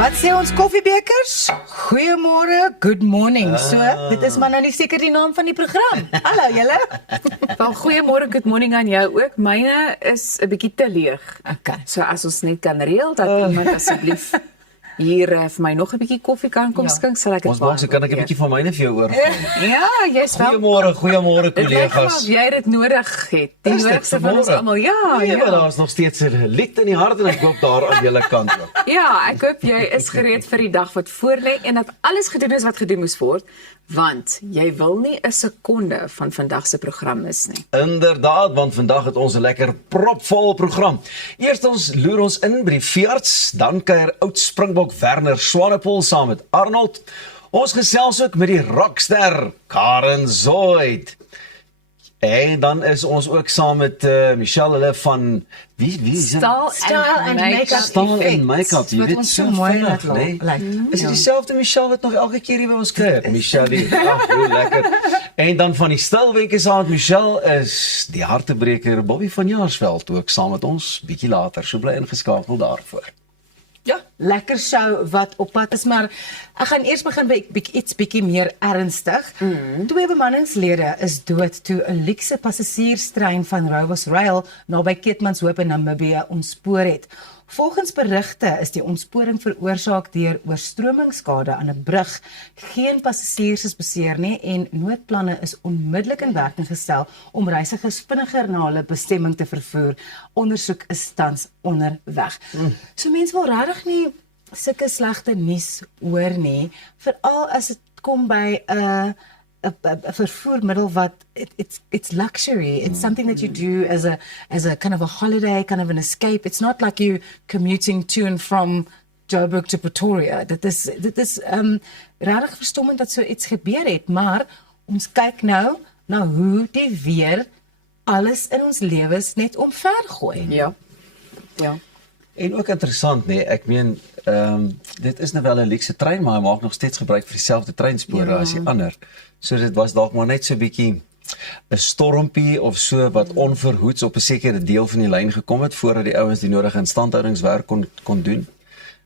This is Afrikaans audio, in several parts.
Wat sê ons koffiebekers? Goeiemôre, good morning. So, dit is maar nou nie seker die naam van die program. Hallo julle. Wel, goeiemôre, good morning aan jou ook. Myne is 'n bietjie te leeg. Okay. So as ons net kan reël dat iemand asseblief hier vir my nog 'n bietjie koffie kan kom skink, sal ek dit Ons maak so kan ek 'n bietjie van myne vir jou oorgee. Ja, jy's wel. Goeiemôre Dit lyk kollegas. of jy dit nodig het. Die Is dit nodigste van ons vanmôre? almal. Ja, Nee, maar ja. daar is nog steeds 'n lied in die hart en ek hoop daar aan julle kant ook. Ja, ek hoop jy is gereed vir die dag wat voorlê en dat alles gedoen is wat gedoen moes word, want jy wil nie 'n sekonde van vandag se program mis nie. Inderdaad, want vandag het ons 'n lekker propvol program. Eerstens loer ons in by die veearts, dan kuier oud Springbok Werner Swanepoel saam met Arnold. Ons gesels ook met die rockster Karen Zoid. En dan is ons ook saam met Michelle hulle van wie is dit? Style and make-up. Style en make-up, jy Wat weet ons so so mooi vinnig, laat nee? lyk. Is dit dieselfde Michelle wat nog elke keer hier by ons kuier? Michelle, ag, hoe lekker. En dan van die stilwenke saam met Michelle is die hartebreker Bobby van Jaarsveld ook saam met ons bietjie later. So bly ingeskakel daarvoor. Ja, lekker show wat op pad is, maar ek gaan eers begin by iets bietjie meer ernstig. 2 bemanningslede is dood toe 'n luukse passasierstrein van Rowers Rail naby Keetmanshoop in Namibië ontspoor het. Volgens berigte is die ontsporing veroorsaak deur oorstromingskade aan 'n brug. Geen passasiers is beseer nie en noodplanne is onmiddellik in werking gestel om reisigers vinniger na hulle bestemming te vervoer. Ondersoek is tans onderweg. So mense wil regtig nie sulke slegte nuus hoor nie, veral as dit kom by 'n vervoermiddel wat it's luxury. It's something that you do as a kind of a holiday, kind of an escape. It's not like you commuting to and from Joburg to Pretoria. Dit is regtig verstommend dat so iets gebeur het, maar ons kyk nou na hoe die weer alles in ons lewens net omvergooi. Ja. Ja. En ook interessant, nee, ek meen, dit is nou wel 'n luukse trein, maar hy maak nog steeds gebruik vir dieselfde treinspore as die ander. So dit was dalk maar net so 'n bietjie 'n stormpie of so wat onverhoeds op 'n sekere deel van die lyn gekom het voordat die ouens die nodige instandhoudingswerk kon doen.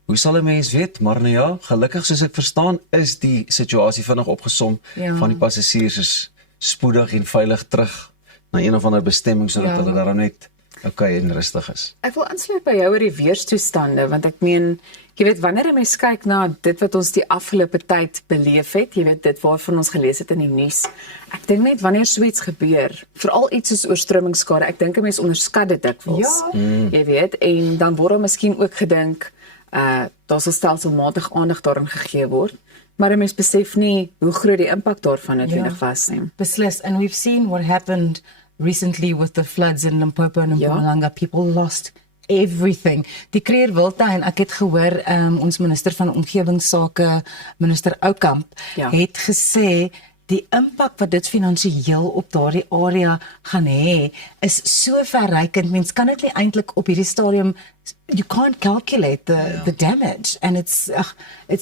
Hoe sal 'n mens weet? Maar nou ja, gelukkig soos ek verstaan, is die situasie vinnig opgesom. Van die passasiers is spoedig en veilig terug na een of ander bestemming sodat hulle daar net okay en rustig is. Ek wil aansluit by jou oor die weerstoestande, want ek meen, jy weet, wanneer 'n mens kyk na dit wat ons die afgelope tyd beleef het, jy weet, dit waarvan ons gelees het in die nuus, ek dink net wanneer so iets gebeur, veral iets soos oorstromingskade, ek dink 'n mens onderskat dit dikwels. Jy weet, en dan word daar miskien ook gedink, daar sal stelselmatig aandag daaraan gegee word, maar 'n mens besef nie hoe groot die impak daarvan noodwendig was nie. Beslis, and we've seen what happened recently with the floods in Limpopo and Mpumalanga. People lost everything. Die Creer Wildtuin, ek het gehoor, ons minister van omgewingsake, minister Oukamp, het gesê die impak wat dit finansiëel op daardie area gaan hê, is so verrykend. Mens kan dit nie eintlik op hierdie stadium, you can't calculate the damage, and it's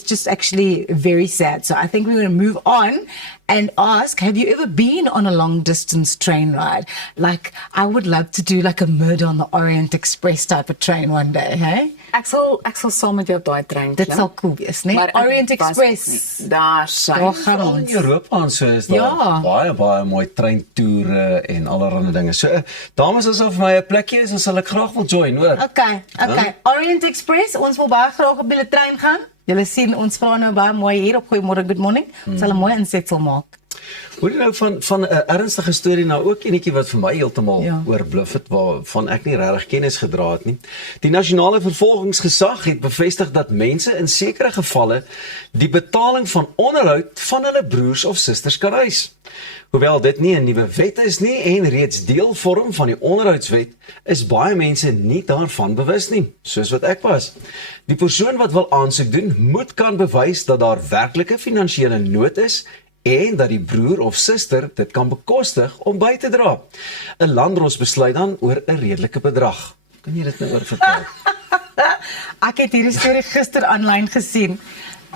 just actually very sad. So I think we're going to move on and ask, have you ever been on a long distance train ride? Like, I would love to do like a Murder on the Orient Express type of train one day, hey? Ek sal saam met jou op daai trein Dit sal cool wees, nee? Orient Express. Daar sy. Daar gaan In ons. Europa en so is daar baie mooi treintoere en allerlei dinge. So, dames, as of my 'n plekjie is, dan sal ek graag wil join, hoor. Okay. Orient Express, ons wil baie graag op julle trein gaan. Julle sien, ons vra nou baie mooi hier op Goeiemôre, good morning. Ons sal 'n mooi insetsel maak. Hoor jy nou van 'n ernstige storie nou ook enetjie wat vir my heeltemal oorbluf het, waarvan ek nie regtig kennis gedra het nie. Die nasionale vervolgingsgesag het bevestig dat mense in sekere gevalle die betaling van onderhoud van hulle broers of susters kan eis. Hoewel dit nie 'n nuwe wet is nie en reeds deel vorm van die onderhoudswet, is baie mense nie daarvan bewus nie, soos wat ek was. Die persoon wat wil aansoek doen, moet kan bewys dat daar werklike finansiële nood is en dat die broer of suster dit kan bekostig om by te dra. 'n Landdros besluit dan oor 'n redelike bedrag. Kan jy dit nou oor vertel? Ek het hierdie storie gister aanlyn gesien.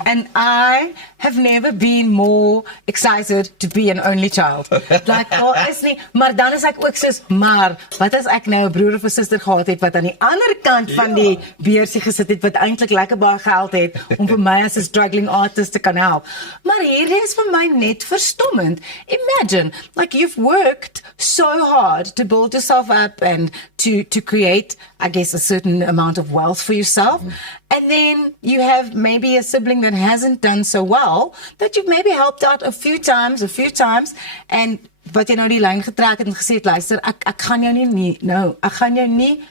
And I have never been more excited to be an only child. Like, is nie, maar dan is ek ook soos, maar, wat as ek nou 'n broer of 'n suster gehad het, wat aan die ander kant van die beursie gesit het, wat eintlik lekker baie geld het, om vir my as 'n struggling artist te kan help. Maar hierdie is vir my net verstommend. Imagine, like you've worked so hard to build yourself up and to create, I guess, a certain amount of wealth for yourself. And then you have maybe a sibling that hasn't done so well, that you've maybe helped out a few times, and wat jy nou die lyn getrek het en gesê het, luister, ek gaan jou ek gaan jou nie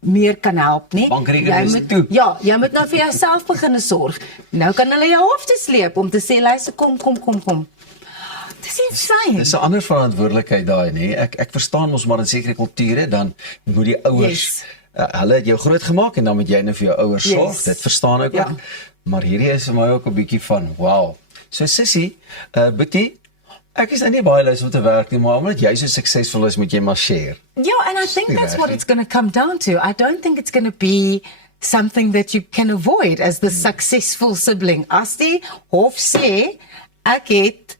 meer kan help nie. Jy moet nou vir jouself begin sorg. Nou kan hulle jou hof te sleep om te sê, luister, kom. Dis insane. Dis 'n ander verantwoordelikheid daai, nê? Ek verstaan ons maar in sekere kulture dan moet die ouers hulle het jou groot gemaak en dan moet jy nou vir jou ouers sorg. Dit verstaan ek ook. Maar hierdie is vir my ook 'n bietjie van, wow. So sissie, Boetie, ek is nie baie lus om te werk nie, maar omdat jy so suksesvol is, moet jy maar share. Yeah, and I think that's what it's going to come down to. I don't think it's going to be something that you can avoid as the successful sibling. As die hof sê, ek het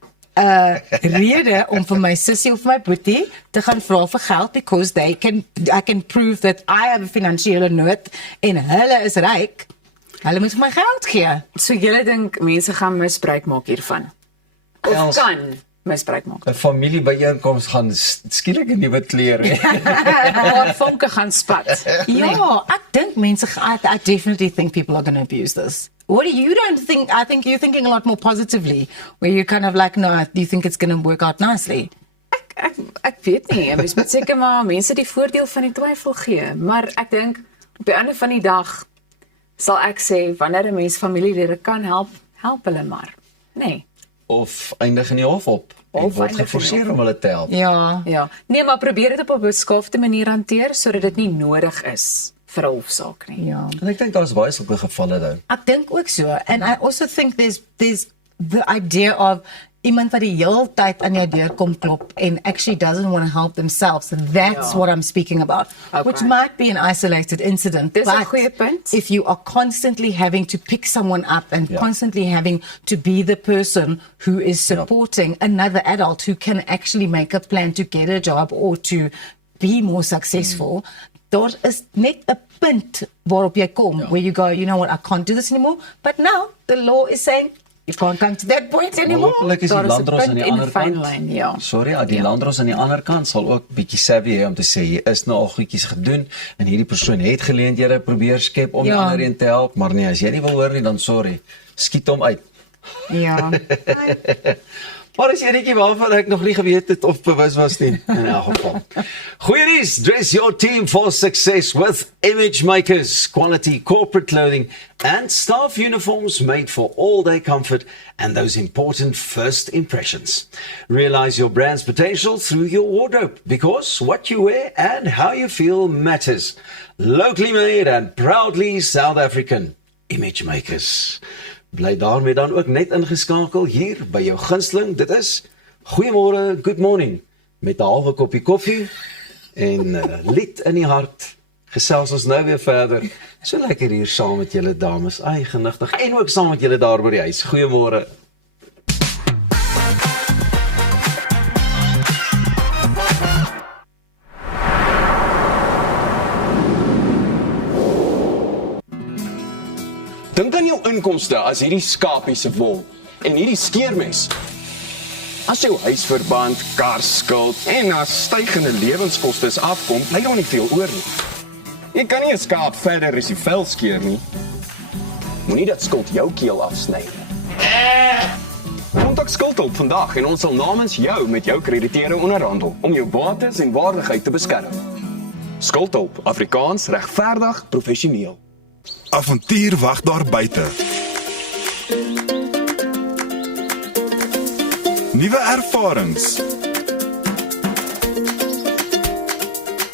rede om vir my sussie of my boetie te gaan vra vir geld because I can prove that I have a finansiële nood en hulle is ryk. Hulle moet my geld gee. So julle dink mense gaan misbruik maak hiervan? Of kan misbruik maak? 'n Familiebyeenkoms gaan skielik 'n nuwe klere. Waar vonke gaan spat. Ja, ek dink mense, I definitely think people are going to abuse this. What do you don't think? I think you're thinking a lot more positively, where you're kind of like, no, do you think it's going to work out nicely? Ek weet nie, mens moet seker maar mense die voordeel van die twyfel gee, maar ek dink op die einde van die dag sal ek sê, wanneer 'n mens familielede kan help hulle maar. Nee. Of eindig in die hof op. Of word geforseer om hulle te help. Ja. Nee, maar probeer dit op 'n beskaafde manier hanteer sodat dit nie nodig is vir 'n hofsaak nie. Ja. En ek dink daar's baie sulke gevalle dan. Ek dink ook so. And I also think there's the idea of iemand wat die hele tyd aan jou deur kom klop and actually doesn't want to help themselves. That's what I'm speaking about. Okay. Which might be an isolated incident. Dis 'n but goeie punt. if you are constantly having to pick someone up and constantly having to be the person who is supporting another adult who can actually make a plan to get a job or to be more successful, daar is net 'n punt waarop jy kom where you go, you know what, I can't do this anymore. But now the law is saying you can't come to that point anymore. Hopelijk is die landros aan die ander kant. Ja. Sorry, die landros aan die ander kant sal ook bietjie savvy hê om te sê jy is nou al goedjies gedoen en hierdie persoon het geleenthede probeer skep om die ander een te help, maar nee, as jy nie wil hoor nie, dan sorry. Skiet hom uit. Ja. Maar is enetjie waarvan ek nog nie geweet het of bewus was nie, in elk geval. Goeie nuus, dress your team for success with Image Makers, quality corporate clothing and staff uniforms made for all-day comfort and those important first impressions. Realize your brand's potential through your wardrobe, because what you wear and how you feel matters. Locally made and proudly South African. Image Makers. Bly daarmee dan ook net ingeskakel hier by jou gunsteling. Dit is Goeiemôre, good morning met 'n halwe koppie koffie en lied in die hart. Gesels ons nou weer verder. So lekker hier saam met julle dames. Ai, genigtig. En ook saam met julle daar by die huis. Goeiemôre. Dink aan jou inkomste as hierdie skapie se wol en hierdie skeermes. As jou huisverband, karskuld en as stygende lewenskoste afkom, bly daar nie veel oor nie. Jy kan nie 'n skaap verder as die vel skeer nie. Moenie dat skuld jou keel afsny nie. Kontak Skuldhulp vandag en ons sal namens jou met jou krediteure onderhandel om jou bates en waardigheid te beskerm. Skuldhulp, Afrikaans, regverdig, professioneel. Avontuur wag daar buite. Nuwe ervarings.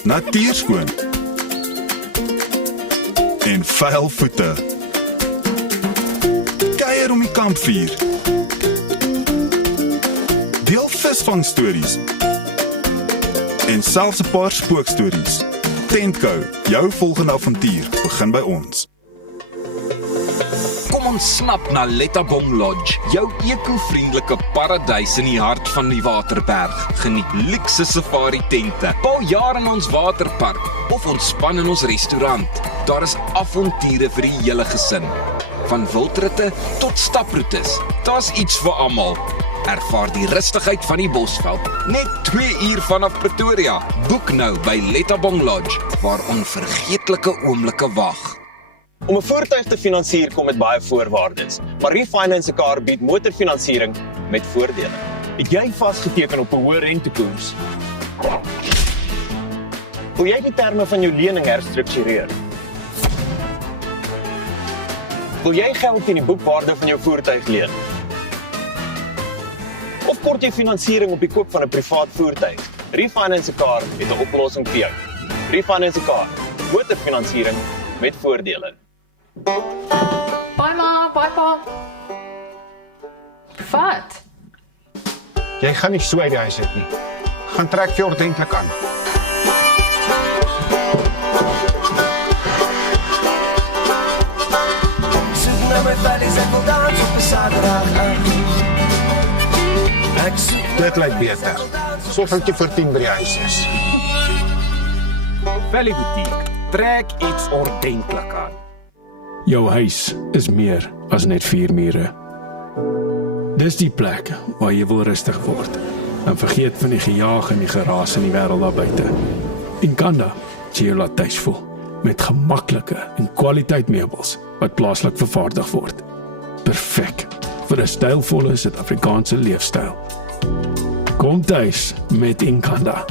Natuurskoon. En vuil voete. Kuier om die kampvuur. Deel visvangstories. En selfs 'n paar spookstories. Tentco, jou volgende avontuur begin by ons. Kom Ontsnap na Lettabong Lodge, jou eco-vriendelike paradys in die hart van die Waterberg. Geniet luukse safari tente, bou jaar in ons waterpark of ontspan in ons restaurant. Daar is avonture vir die hele gesin. Van wildritte tot staproetes, daar's iets vir almal. Ervaar die rustigheid van die Bosveld, net 2 uur vanaf Pretoria. Boek nou by Lettabong Lodge, waar onvergeetlike oomblikke wag. Om 'n voertuig te finansier kom met baie voorwaardes, maar Refinance 'n Car bied motorfinansiering met voordele. Het jy vasgeteken op 'n hoë rentekoers? Wil jy die terme van jou lening herstruktureer? Wil jy geld teen die boekwaarde van jou voertuig leen? Of kort jy finansiering op die koop van 'n privaat voertuig? Refinance 'n Car het 'n oplossing vir jou. Refinance 'n Car, motorfinansiering met voordele. Bye ma, bye pa. Wat? Jy gaan nie so uit die huis uit nie. Gaan trek jy ordentlik aan. Soek na my valleys, ek wil dans op 'n Saterdag aan. Dit lyk beter. Sorg dat jy vir 10 by die huis is. Valley Boutique, trek iets ordentlik aan. Jou huis is meer as net 4 mure. Dis die plek waar jy wil rustig word en vergeet van die gejaag en die geraas in die wêreld daar buite. Inkanda sê jy laat tuis voel met gemaklike en kwaliteit meubels wat plaaslik vervaardig word. Perfek vir 'n stylvolle Suid-Afrikaanse leefstyl. Kom tuis met Inkanda.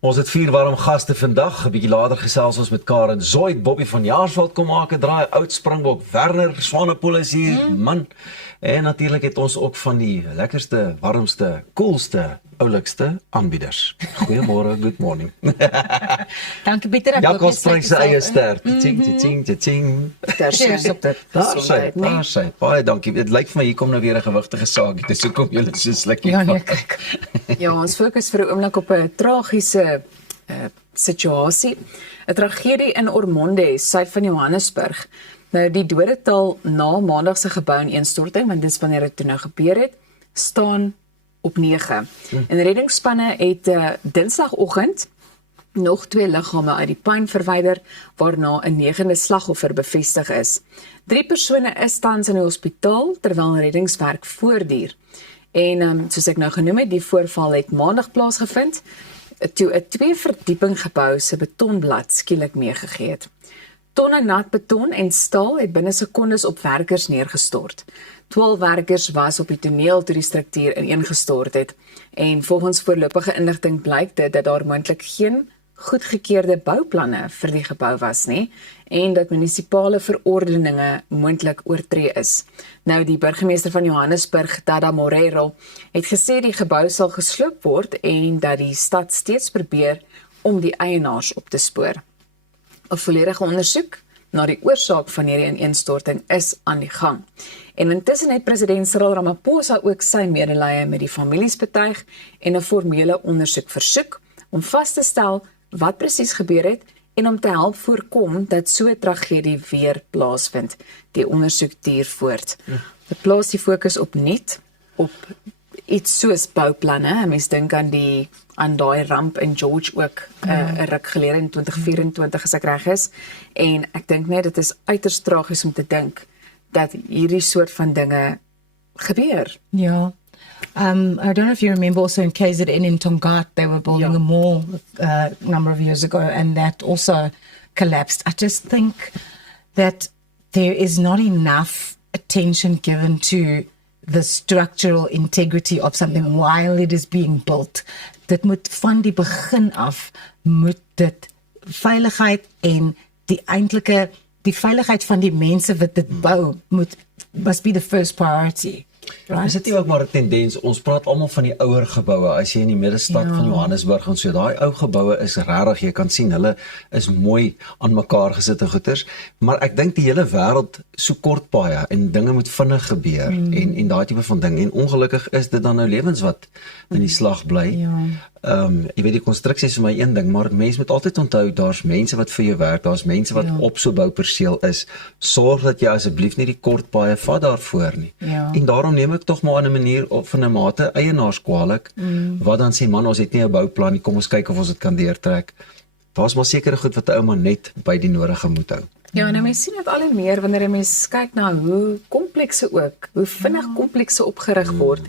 Ons het 4 warm gaste vandag. 'n Bietjie later gesels ons met Karen Zoid, Bobby van Jaarsveld kom maak 'n draai, oud Springbok, Werner Swanepoel is hier, man. En natuurlik het ons ook van die lekkerste, warmste, koelste, oulikste aanbieders. Goeiemôre, good morning. Dankie Pieter. Ja, kos prys sy eie ster. Ting ting ting ting. Cheers op dit. Daar sê. Baie dankie. Dit lyk vir my hier kom nou weer 'n gewigtige saak. Dis hoekom julle so slukkie. Ja, nee, kyk. Ja, ons fokus vir 'n oomblik op 'n tragiese situasie. 'n Tragedie in Ormonde, suid van Johannesburg. Nou die dodetal na Maandag se gebouineenstorting, want dis wanneer dit toe nou gebeur het, staan op 9. En reddingsspanne het Dinsdagoggend nog 2 liggame uit die puin verwyder, waarna 'n 9de slagoffer bevestig is. 3 persone is tans in die hospitaal terwyl reddingswerk voortduur. En soos ek nou genoem het, die voorval het Maandag plaasgevind, toe 'n 2-verdieping gebou se betonblad skielik meegegee het. Tonne nat beton en staal het binne sekondes op werkers neergestort. 12 werkers was op die toneel toe die struktuur ineengestort het. En volgens voorlopige inligting blyk dit dat daar moontlik geen goedgekeurde bouplanne vir die gebou was nie en dat munisipale verordeninge moontlik oortree is. Nou die burgemeester van Johannesburg, Dada Morero, het gesê die gebou sal gesloop word en dat die stad steeds probeer om die eienaars op te spoor. 'n volledige ondersoek na die oorsaak van hierdie ineenstorting is aan die gang. En intussen het president Cyril Ramaphosa ook sy medelee met die families betuig en 'n formele ondersoek versoek om vas te stel wat presies gebeur het en om te help voorkom dat so 'n tragedie weer plaasvind. Die ondersoek duur voort. Dit plaas die fokus opnuut op iets soos bouplanne. Mens dink aan daai ramp in George ook 'n ruk gelede in 2024 as ek reg is. En ek dink net dit is uiters tragies om te dink dat hierdie soort van dinge gebeur. Yeah. I don't know if you remember also in KZN in Tongaat, they were building a mall a number of years ago and that also collapsed. I just think that there is not enough attention given to the structural integrity of something while it is being built. Dit moet van die begin af, moet dit veiligheid en die veiligheid van die mense wat dit bou, must be the first priority. Is dit nie ook maar 'n tendens, ons praat almal van die ouer geboue, as jy in die middestad van Johannesburg en so, daai ou geboue is regtig, jy kan sien, hulle is mooi aan mekaar gesitte goeters, maar ek dink die hele wêreld so kort paai en dinge moet vinnig gebeur, en daai tipe van ding, en ongelukkig is dit dan nou lewens wat in die slag bly. Jy weet die konstruksie is vir my een ding, maar mense moet altyd onthou, daar's mense wat vir jou werk, daar's mense wat op so bouperseel is. Sorg dat jy asseblief nie die kort paaie vat daarvoor nie. En daarom neem ek tog maar in 'n manier op van 'n mate eienaars kwaadlik, wat dan sê, man, ons het nie 'n bouplan nie, kom ons kyk of ons dit kan deurtrek. Daar's maar sekere goed wat 'n ouma net by die nodige moet hou. Ja, en mense sien dit al hoe meer wanneer 'n mens kyk na hoe komplekse ook, hoe vinnig komplekse opgerig word.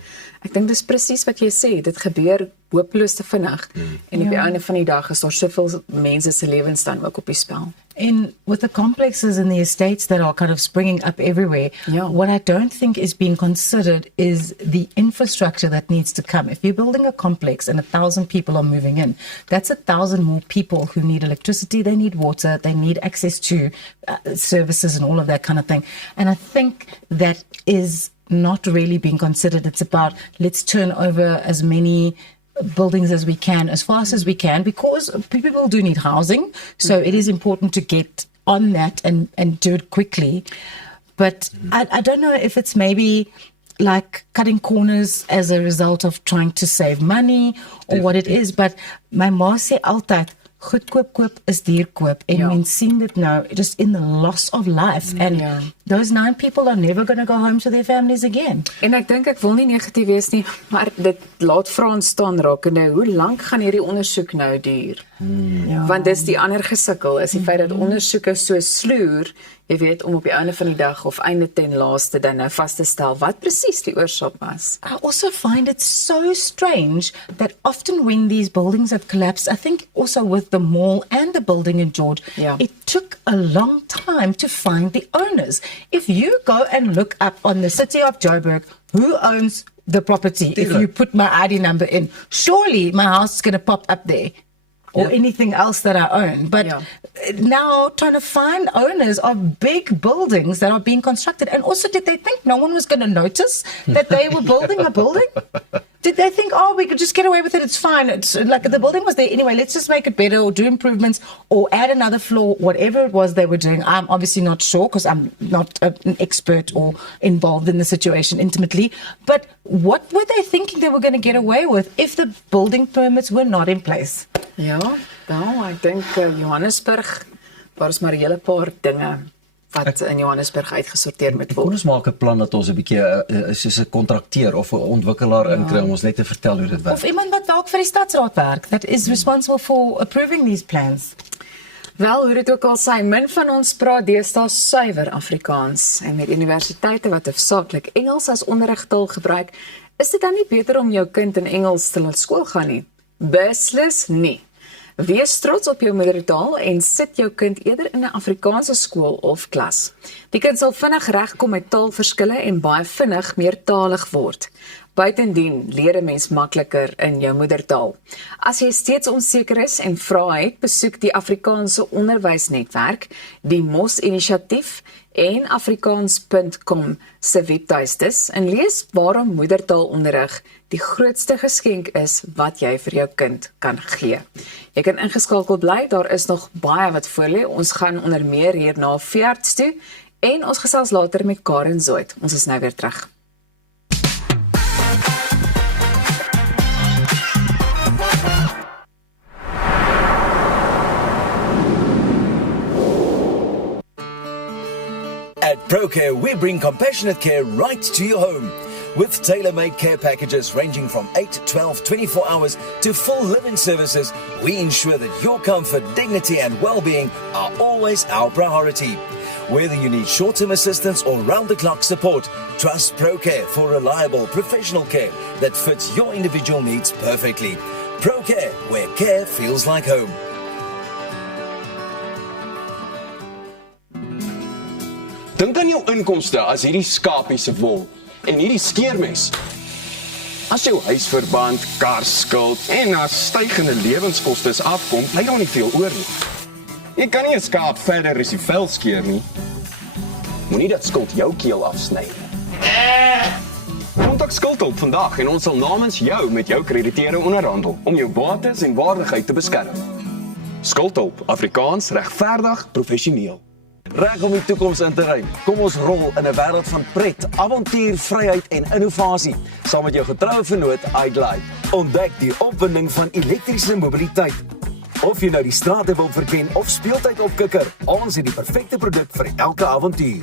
Ek dink dis presies wat jy sê, dit gebeur hopeloos te vinnig. En op die einde van die dag is daar soveel mense se lewens dan ook op die spel. And with the complexes and the estates that are kind of springing up everywhere, what I don't think is being considered is the infrastructure that needs to come. If you're building a complex and 1,000 people are moving in, that's 1,000 more people who need electricity, they need water, they need access to services and all of that kind of thing. And I think that is not really being considered. It's about, let's turn over as many buildings as we can, as fast as we can, because people do need housing. So it is important to get on that and do it quickly. But I don't know if it's maybe like cutting corners as a result of trying to save money or what it is. But my ma sê altyd, goedkoop koop is duur koop. En mens sien dit nou, just in the loss of life. And those 9 people are never going to go home to their families again. En ek dink ek wil nie negatief wees nie, maar dit laat vrae staan rakende, hoe lank gaan hierdie ondersoek nou duur? Want dis die ander gesukkel, is die feit dat ondersoeke so sloer, jy weet, om op die einde van die dag of einde ten laaste dan nou vas te stel wat presies die oorsaak was. I also find it so strange that often when these buildings have collapsed, I think also with the mall and the building in George, it took a long time to find the owners. If you go and look up on the city of Joburg, who owns the property, if you put my ID number in, surely my house is going to pop up there. Or anything else that I own. But now trying to find owners of big buildings that are being constructed. And also, did they think no one was going to notice that they were building a building? Did they think, oh, we could just get away with it, it's fine. It's like the building was there anyway, let's just make it better or do improvements or add another floor, whatever it was they were doing. I'm obviously not sure because I'm not an expert or involved in the situation intimately. But what were they thinking they were going to get away with if the building permits were not in place? Ja, nou, ek dink Johannesburg, daar is maar 'n hele paar dinge wat in Johannesburg uitgesorteer moet word. Kom ons maak 'n plan dat ons 'n bietjie soos 'n kontrakteur of 'n ontwikkelaar inkry om ons net te vertel hoe dit werk. Of iemand wat dalk vir die stadsraad werk, that is responsible for approving these plans. Wel, hoe dit ook al sy, min van ons praat deesdae suiwer Afrikaans en met universiteite wat hoofsaaklik Engels as onderrigtaal gebruik, is dit dan nie beter om jou kind in Engels te laat skool gaan nie? Beslis nie. Wees trots op jou moedertaal en sit jou kind eerder in 'n Afrikaanse skool of klas. Die kind sal vinnig regkom met taalverskille en baie vinnig meertalig word. Buitendien leer 'n mens makliker in jou moedertaal. As jy steeds onseker is en vrae het, besoek die Afrikaanse Onderwysnetwerk, die MOS Inisiatief en afrikaans.com se webtuistes en lees waarom moedertaalonderrig die grootste geskenk is wat jy vir jou kind kan gee. Jy kan ingeskakel bly, daar is nog baie wat voor lê. Ons gaan onder meer hier na Veearts toe en ons gesels later met Karen Zoid. Ons is nou weer terug. At ProCare, we bring compassionate care right to your home. With tailor-made care packages ranging from 8, 12, 24 hours to full living services, we ensure that your comfort, dignity and well-being are always our priority. Whether you need short-term assistance or round-the-clock support, trust ProCare for reliable professional care that fits your individual needs perfectly. ProCare, where care feels like home. Dink aan jou inkomste as hierdie skapie se wol en hierdie skeermes. As jou huisverband, karskuld en as stygende lewenskoste afkom, bly daar nie veel oor nie. Jy kan nie 'n skaap verder as die vel skeer nie. Moenie dat skuld jou keel afsny nie. Kontak Skuldhulp vandag en ons sal namens jou met jou krediteure onderhandel om jou bates en waardigheid te beskerm. Skuldhulp, Afrikaans, regverdig, professioneel. Reg om die toekoms in te ry. Kom ons rol in 'n wêreld van pret, avontuur, vryheid en innovasie, saam met jou getroue vennoot iGlide. Ontdek die opwinding van elektriese mobiliteit. Of jy nou die strate wil verken of speeltyd opkikker, ons het die perfekte produk vir elke avontuur.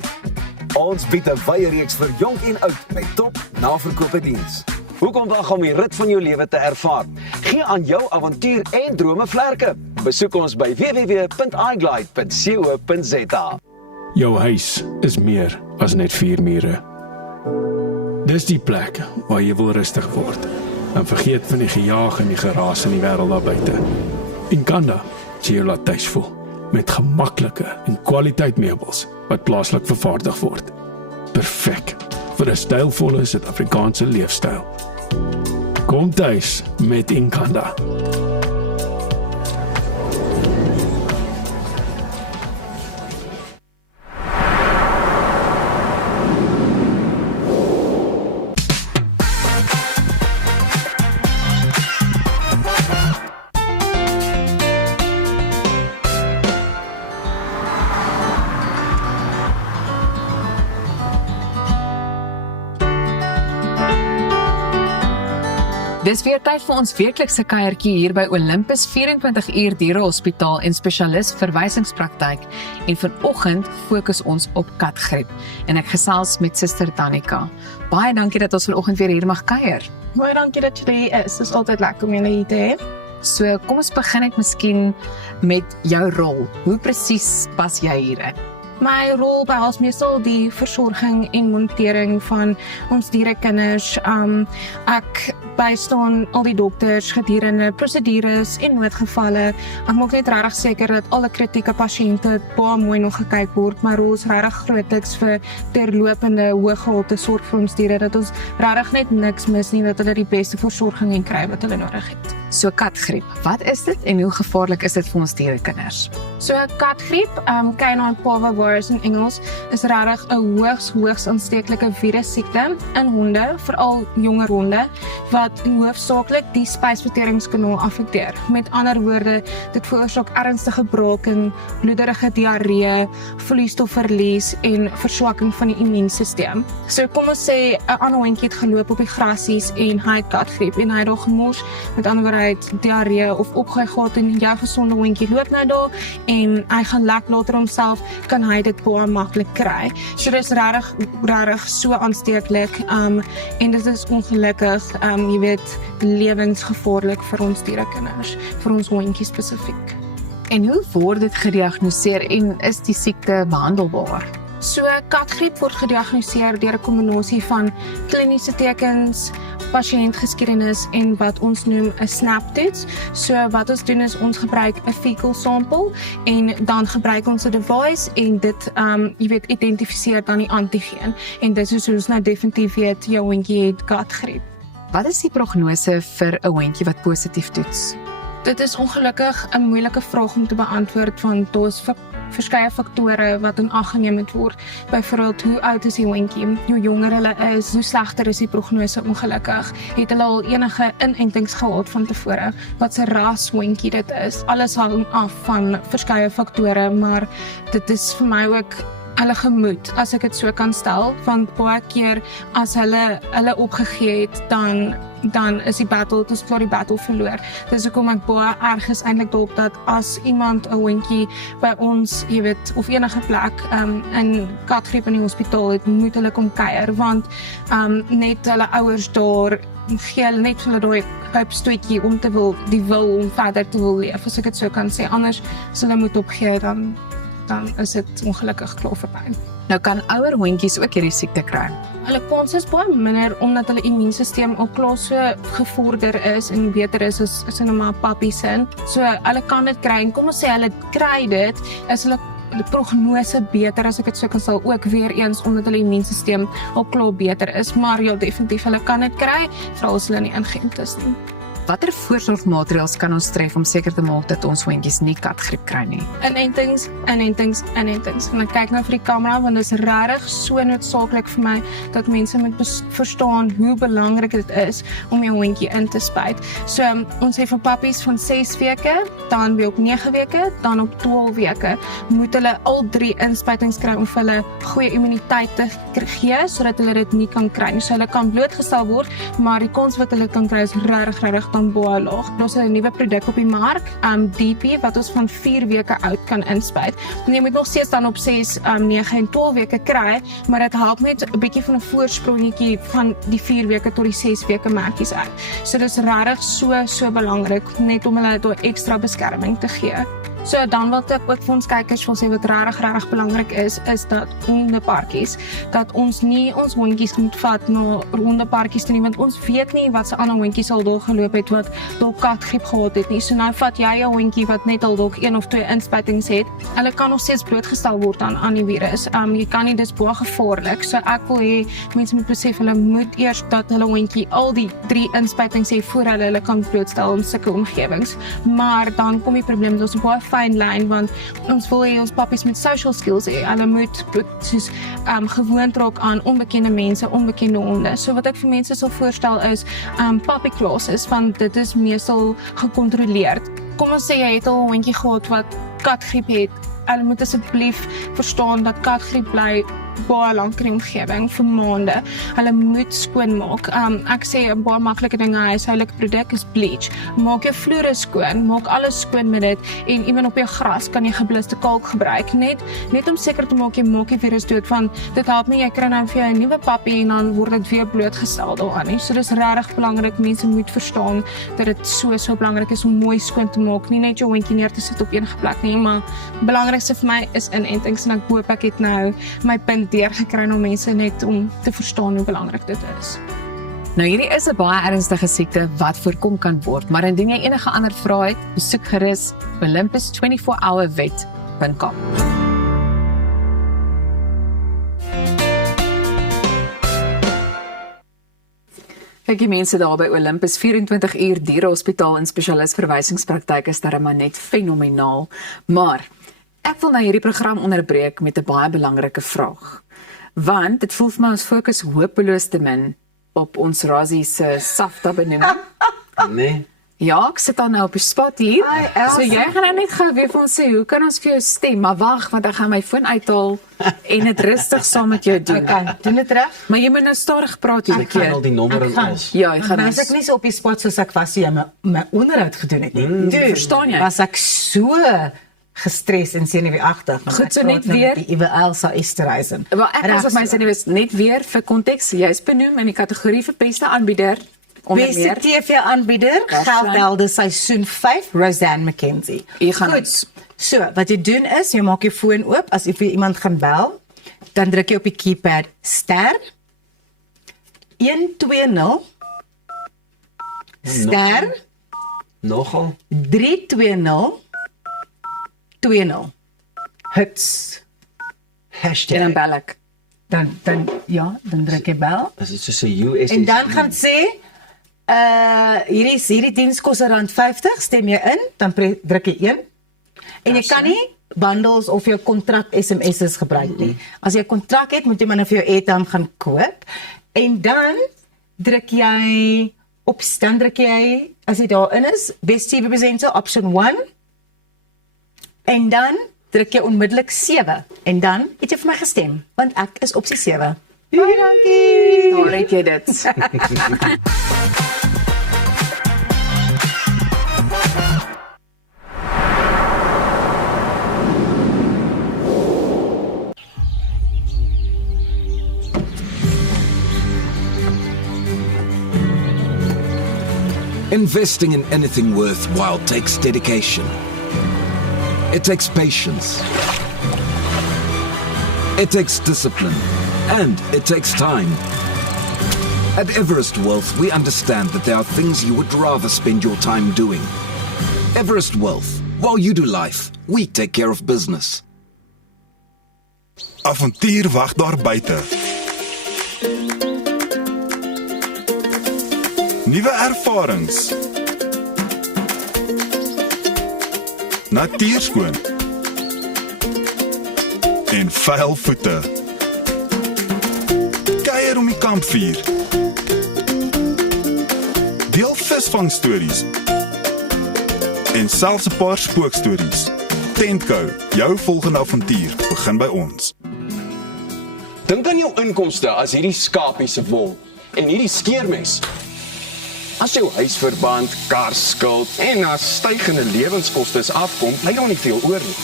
Ons bied 'n wye reeks vir jonk en oud met top naverkope diens. Hoekom wag om die rit van jou lewe te ervaar? Gee aan jou avontuur en drome vlerke. Besoek ons by www.iglide.co.za. Jou huis is meer as net 4 mure. Dis die plek waar jy wil rustig word en vergeet van die gejaag en die geraas in die wêreld daar buite. Inkanda sê jou laat tuis voel met gemaklike en kwaliteit meubels wat plaaslik vervaardig word. Perfek vir 'n stylvolle Suid-Afrikaanse leefstyl. Kom tuis met Inkanda. Dis weer tyd vir ons weeklikse kuiertjie hier by Olympus 24 uur dierehospitaal en spesialis verwysingspraktyk. En vanoggend fokus ons op katgriep. En ek gesels met Suster Danica. Baie dankie dat ons vanoggend weer hier mag kuier. Baie dankie dat jy hier is. Dit is altyd lekker om julle hier te hê. So kom ons begin net miskien met jou rol. Hoe presies pas jy hierin? My rol behels meestal die versorging en monitering van ons dierekinders. Ek bystaan al die dokters gedurende prosedures en noodgevalle. Ek maak net regtig seker dat alle kritieke pasiënte baie mooi nog gekyk word. My rol is regtig grootliks vir terlopende hoëgehalte sorg vir ons diere, dat ons regtig net niks mis nie, dat hulle die beste versorging en kry wat hulle nodig het. So katgriep, wat is dit en hoe gevaarlik is dit vir ons dierekinders? So katgriep, canine parvovirus in Engels, is regtig 'n hoogs aansteeklike virussiekte in honde, veral jonger honde, wat hoofsaaklik die spysverteringskanaal affekteer. Met ander woorde, dit veroorsaak ernstige braking, bloederige diarree, vloeistofverlies en verswakking van die immuunstelsel. So kom ons sê 'n ander hondjie het geloop op die grasies en hy het katgriep en hy het daar gemors, met ander woorde hy het diarree of opgooi gehad en jou gesonde hondjie loop nou daar en hy gaan lek later homself, kan hy dit baie maklik kry. So dit is regtig so aansteeklik en dit is ongelukkig jy weet, lewensgevaarlik vir ons dierekinders, vir ons hondjies spesifiek. En hoe word dit gediagnoseer en is die siekte behandelbaar? So katgriep word gediagnoseer deur 'n kombinasie van kliniese tekens, pasiëntgeskiedenis en wat ons noem 'n snaptoets. So wat ons doen is ons gebruik 'n fecal sample en dan gebruik ons 'n device en dit jy weet identifiseer dan die antigeen en dis hoe ons nou definitief weet jou hondjie het katgriep. Wat is die prognose vir 'n hondjie wat positief toets? Dit is ongelukkig 'n moeilike vraag om te beantwoord want daar is verskeie faktore wat in ag geneem moet word. Byvoorbeeld, hoe oud is die hondjie? Hoe jonger hulle is, hoe slegter is die prognose ongelukkig? Het hulle al enige inentings gehad van tevore? Wat se ras hondjie dit is? Alles hang af van verskeie faktore, maar dit is vir my ook hulle gemoed, as ek dit so kan stel, want baie keer as hulle opgegee het, dan is die battle, het ons klaar die battle verloor. Dis hoekom ek baie erg is eintlik daarop dat as iemand 'n hondjie by ons, jy weet, of enige plek in katgriep in die hospitaal het, moet hulle kom kuier, want net hulle ouers daar gee hulle net vir hulle daai hoopstootjie om te wil om verder te wil leef, as ek dit so kan sê. Anders as hulle moet opgee, dan is dit ongelukkig klaar verby. Nou kan ouer hondjies ook hierdie siekte kry. Hulle kans is baie minder omdat hulle immuunstelsel al klaar so gevorder is en beter is as in 'n puppy sin. So hulle kan dit kry en kom ons sê hulle kry dit, is hulle prognose beter, as ek dit so kan sê, ook weer eens omdat hulle immuunstelsel al klaar beter is, maar ja, definitief hulle kan dit kry, veral as hulle nie ingeënt is nie. Watter voorsorgmaatreëls kan ons tref om seker te maak dat ons hondjies nie katgriep kry nie? Inentings. En ek kyk nou vir die kamera want dit is regtig so noodsaaklik vir my dat mense moet verstaan hoe belangrik dit is om jou hondjie in te spuit. So ons sê vir pappies van 6 weke, dan weer op 9 weke, dan op 12 weke moet hulle al 3 inspuitings kry om vir hulle goeie immuniteit te gee sodat hulle dit nie kan kry nie. So hulle kan blootgestel word, maar die kans wat hulle kan kry is regtig dan baie laag. Ons het 'n nuwe produk op die mark, DP wat ons van 4 weke oud kan inspuit. En jy moet nog steeds dan op 6, 9 en 12 weke kry, maar dit help net 'n bietjie van 'n voorsprongetjie van die 4 weke tot die 6 weke merkies uit. So dis regtig so belangrik net om hulle daai ekstra beskerming te gee. So dan wat ek ook vir ons kykers wil sê wat regtig belangrik is dat hondeparkies, dat ons nie ons hondjies moet vat na hondeparkies toe nie, want ons weet nie wat se ander hondjies al daar geloop het wat dalk katgriep gehad het nie. So nou vat jy jou hondjie wat net al dalk 1 of 2 inspuitings het. Hulle kan nog steeds blootgestel word aan die virus. Jy kan nie, dis baie gevaarlik. So ek wil hê mense moet besef hulle moet eers dat hulle hondjie al die 3 inspuitings hê voor hulle kan blootstel in sulke omgewings. Maar dan kom die probleem, ons baie fyn lyn want ons wil hê ons pappies met social skills hê. Hulle moet soos gewoond raak aan onbekende mense, onbekende honde. So wat ek vir mense sal voorstel is puppy classes, want dit is meestal gecontroleerd. Kom ons sê jy het al 'n hondjie gehad wat katgriep het. Hulle moet asseblief verstaan dat katgriep bly baie lank in die omgewing vir maande. Hulle moet skoonmaak. Ek sê 'n baie maklike ding, 'n huishoudelike produk is bleach. Maak jou vloere skoon, maak alles skoon met dit en ewen op jou gras kan jy gebluste kalk gebruik. Net om seker te maak jy maak die virus dood, van dit help nie jy kry nou vir jou 'n nuwe puppy en dan word dit weer blootgestel daaraan nie. So dis regtig belangrik, mense moet verstaan dat dit so belangrik is om mooi skoon te maak, nie net jou hondjie neer te sit op enige plek nie, maar belangrikste vir my is inentings en ek hoop ek het nou my punt deurgekry na mense net om te verstaan hoe belangrik dit is. Nou hierdie is 'n baie ernstige siekte wat voorkom kan word, maar indien jy enige ander vrae het, besoek gerus olympus24hourvet.com. Kyk die mense daar by Olympus 24 uur dierehospitaal en spesialis verwysingspraktyk is daar maar net fenomenaal, maar ek wil nou hierdie program onderbreek met 'n baie belangrike vraag. Want dit voel vir my ons fokus hopeloos te min op ons Rassie se SAFTA benoeming. Nee. Ja, ek sit dan nou op die spot hier. So jy gaan nou net gou weer vir ons sê, hoe kan ons vir jou stem? Maar wag, want ek gaan my foon uithaal en dit rustig saam met jou doen. Okay, doen dit reg? Maar jy moet nou stadig praat hierdie keer. Ek gaan al die nommer en alles. Ja, ek gaan nou as ek nie so op die spot soos ek was jy my onderhoud gedoen het nie. Verstaan jy? Was ek so gestres en senuweeagtig. Goed, so net weer die Eva Elsa Esterhuizen. Wel ek as my senuwees net weer vir konteks, jy's benoem in die kategorie vir beste aanbieder. Beste TV-aanbieder, Geldhelde seisoen 5, Roseanne McKenzie. Goed, so wat jy doen is, jy maak jou foon oop, as jy vir iemand gaan bel, dan druk jy op die keypad ster 120 ster nogal 320 20 hits hashtag en dan bel ek. Dan druk jy bel. As dit soos 'n USSD. En dan gaan sê hierdie diens kos R50, stem jy in, dan druk jy 1. En jy kan nie bundles of jou kontrak SMS's gebruik nie. As jy 'n kontrak het, moet jy maar nou vir jou airtime gaan koop. En dan druk jy as jy daarin is, Best TV Presenter option 1. En dan druk jy onmiddellik 7 en dan het jy vir my gestem, want ek is opsie 7. Baie dankie. Daar het jy dit. Investing in anything worthwhile takes dedication. It takes patience. It takes discipline. And it takes time. At Everest Wealth, we understand that there are things you would rather spend your time doing. Everest Wealth, while you do life, we take care of business. Avontuur wag daar buite. Nuwe ervarings. natuurskoon en vuil voete. Kuier om die kampvuur. Deel visvangstories en selfs 'n paar spookstories. Tentco, jou volgende avontuur begin by ons. Dink aan jou inkomste as hierdie skapie se wol en hierdie skeermes. As jou huisverband, karskuld en as stygende lewenskoste afkom, bly daar nie veel oor nie.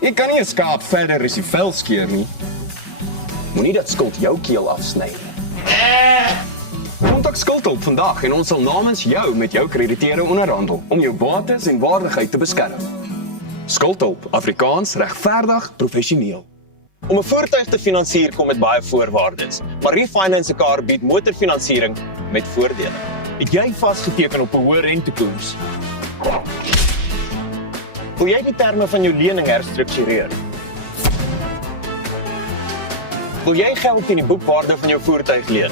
Jy kan nie 'n skaap verder as die vel skeer nie. Moenie dat skuld jou keel afsny nie. Kontak Skuldhulp vandag en ons sal namens jou met jou krediteure onderhandel om jou bates en waardigheid te beskerm. Skuldhulp, Afrikaans, regverdig, professioneel. Om 'n voertuig te finansier kom met baie voorwaardes, maar Refinance 'n Car bied motorfinansiering met voordele. Het jy vasgeteken op 'n hoë rentekoers? Wil jy die terme van jou lening herstruktureer? Wil jy geld teen die boekwaarde van jou voertuig leen?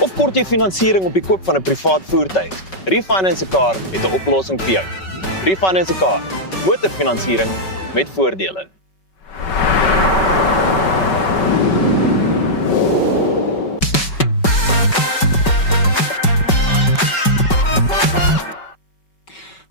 Of kort jy finansiering op die koop van 'n privaat voertuig? Refinance 'n Car het 'n oplossing vir jou. Refinance 'n Car, motorfinansiering met voordele.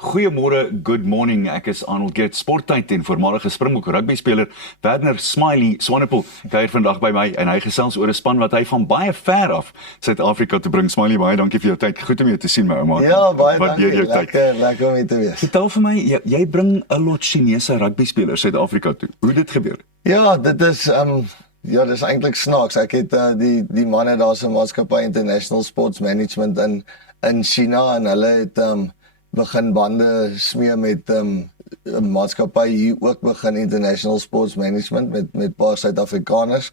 Goeiemôre, good morning. Ek is Arnold Geert, sporttyd en voormalige Springbok rugbyspeler Werner Smiley Swanepoel kuier vandag by my en hy gesels oor 'n span wat hy van baie ver af Suid-Afrika te bring. Smiley, baie dankie vir jou tyd. Goed om jou te sien, my ouma. Ja, baie dankie. Lekker om hier te wees. Vertel vir my, jy bring 'n lot Chinese rugbyspelers Suid-Afrika toe. Hoe het dit gebeur? Ja, dit is ja, dis eintlik snaaks. Ek het die manne daar se maatskappy International Sports Management in China en hulle het begin bande smee met 'n maatskappy hier ook begin International Sports Management met paar Suid-Afrikaners.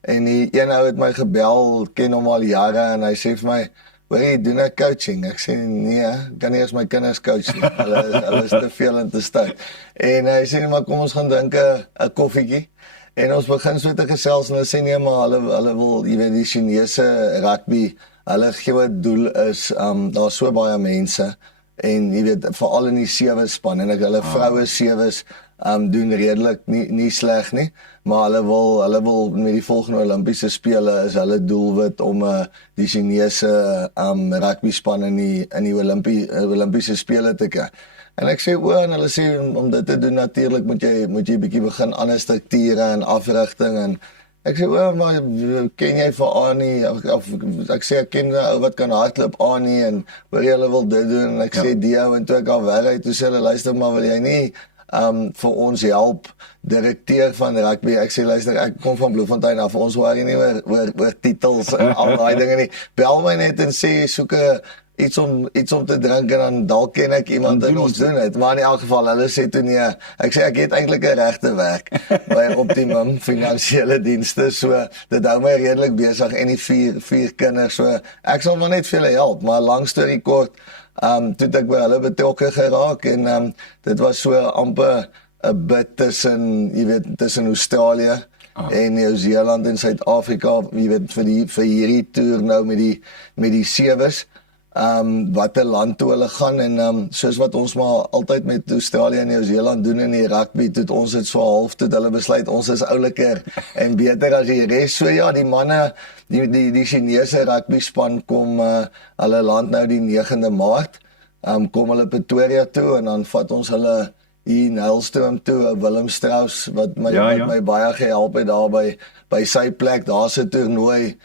En die een ou het my gebel, ken hom al jare en hy sê vir my, "Hoor jy doen ek coaching?" Ek sê, "Nee, kan nie eens my kinders coach nie. Hulle is te veel en te stout." En hy sê, "Maar kom ons gaan drink 'n koffietjie." En ons begin so te gesels en hulle sê nee, maar hulle wil, jy weet, die Chinese rugby, hulle gee doel is daar's so baie mense. En jy weet, veral in die sewe span en hulle vroue sewes doen redelik nie sleg nie, maar hulle wil met die volgende Olimpiese spele is hulle doelwit om die Chinese rugby span in die Olimpiese spele te kry. En ek sê en hulle sê om dit te doen natuurlik moet jy bietjie begin ander strukture en afrigting en ek sê maar ken jy vir Annie of ek sê ek ken 'n ou wat kan hardloop Annie en hoor jy hulle wil dit doen en ek sê die ou en toe ek al weg toe sê hulle luister maar wil jy nie vir ons help direkteur van rugby. Ek sê luister ek kom van Bloemfontein af, ons hoor nie oor titels en al daai dinge nie. Bel my net en sê soek iets om te drink en dan dalk ken ek iemand en ons doen dit. Maar in elk geval, hulle sê toe nee, ek sê ek het eintlik 'n regte werk by Optimum Finansiële Dienste, so dit hou my redelik besig en die vier kinders, so ek sal maar net vir hulle help, maar lang storie kort, toe het ek by hulle betrokke geraak en dit was so amper 'n bid tussen Australië en Nieu-Seeland en Suid-Afrika, jy weet vir hierdie toer nou met die sewes. Watter land toe hulle gaan en soos wat ons maar altyd met Australië en Nieu-Seeland doen in die rugby, toe ons het so half toe hulle besluit ons is ouliker en beter as die res. So ja, die manne, die Chinese rugby span kom hulle land nou die 9de Maart, kom hulle Pretoria toe en dan vat ons hulle hier Nylstroom toe, Willem Strauss wat my baie gehelp het daar by sy plek. Daar's 'n toernooi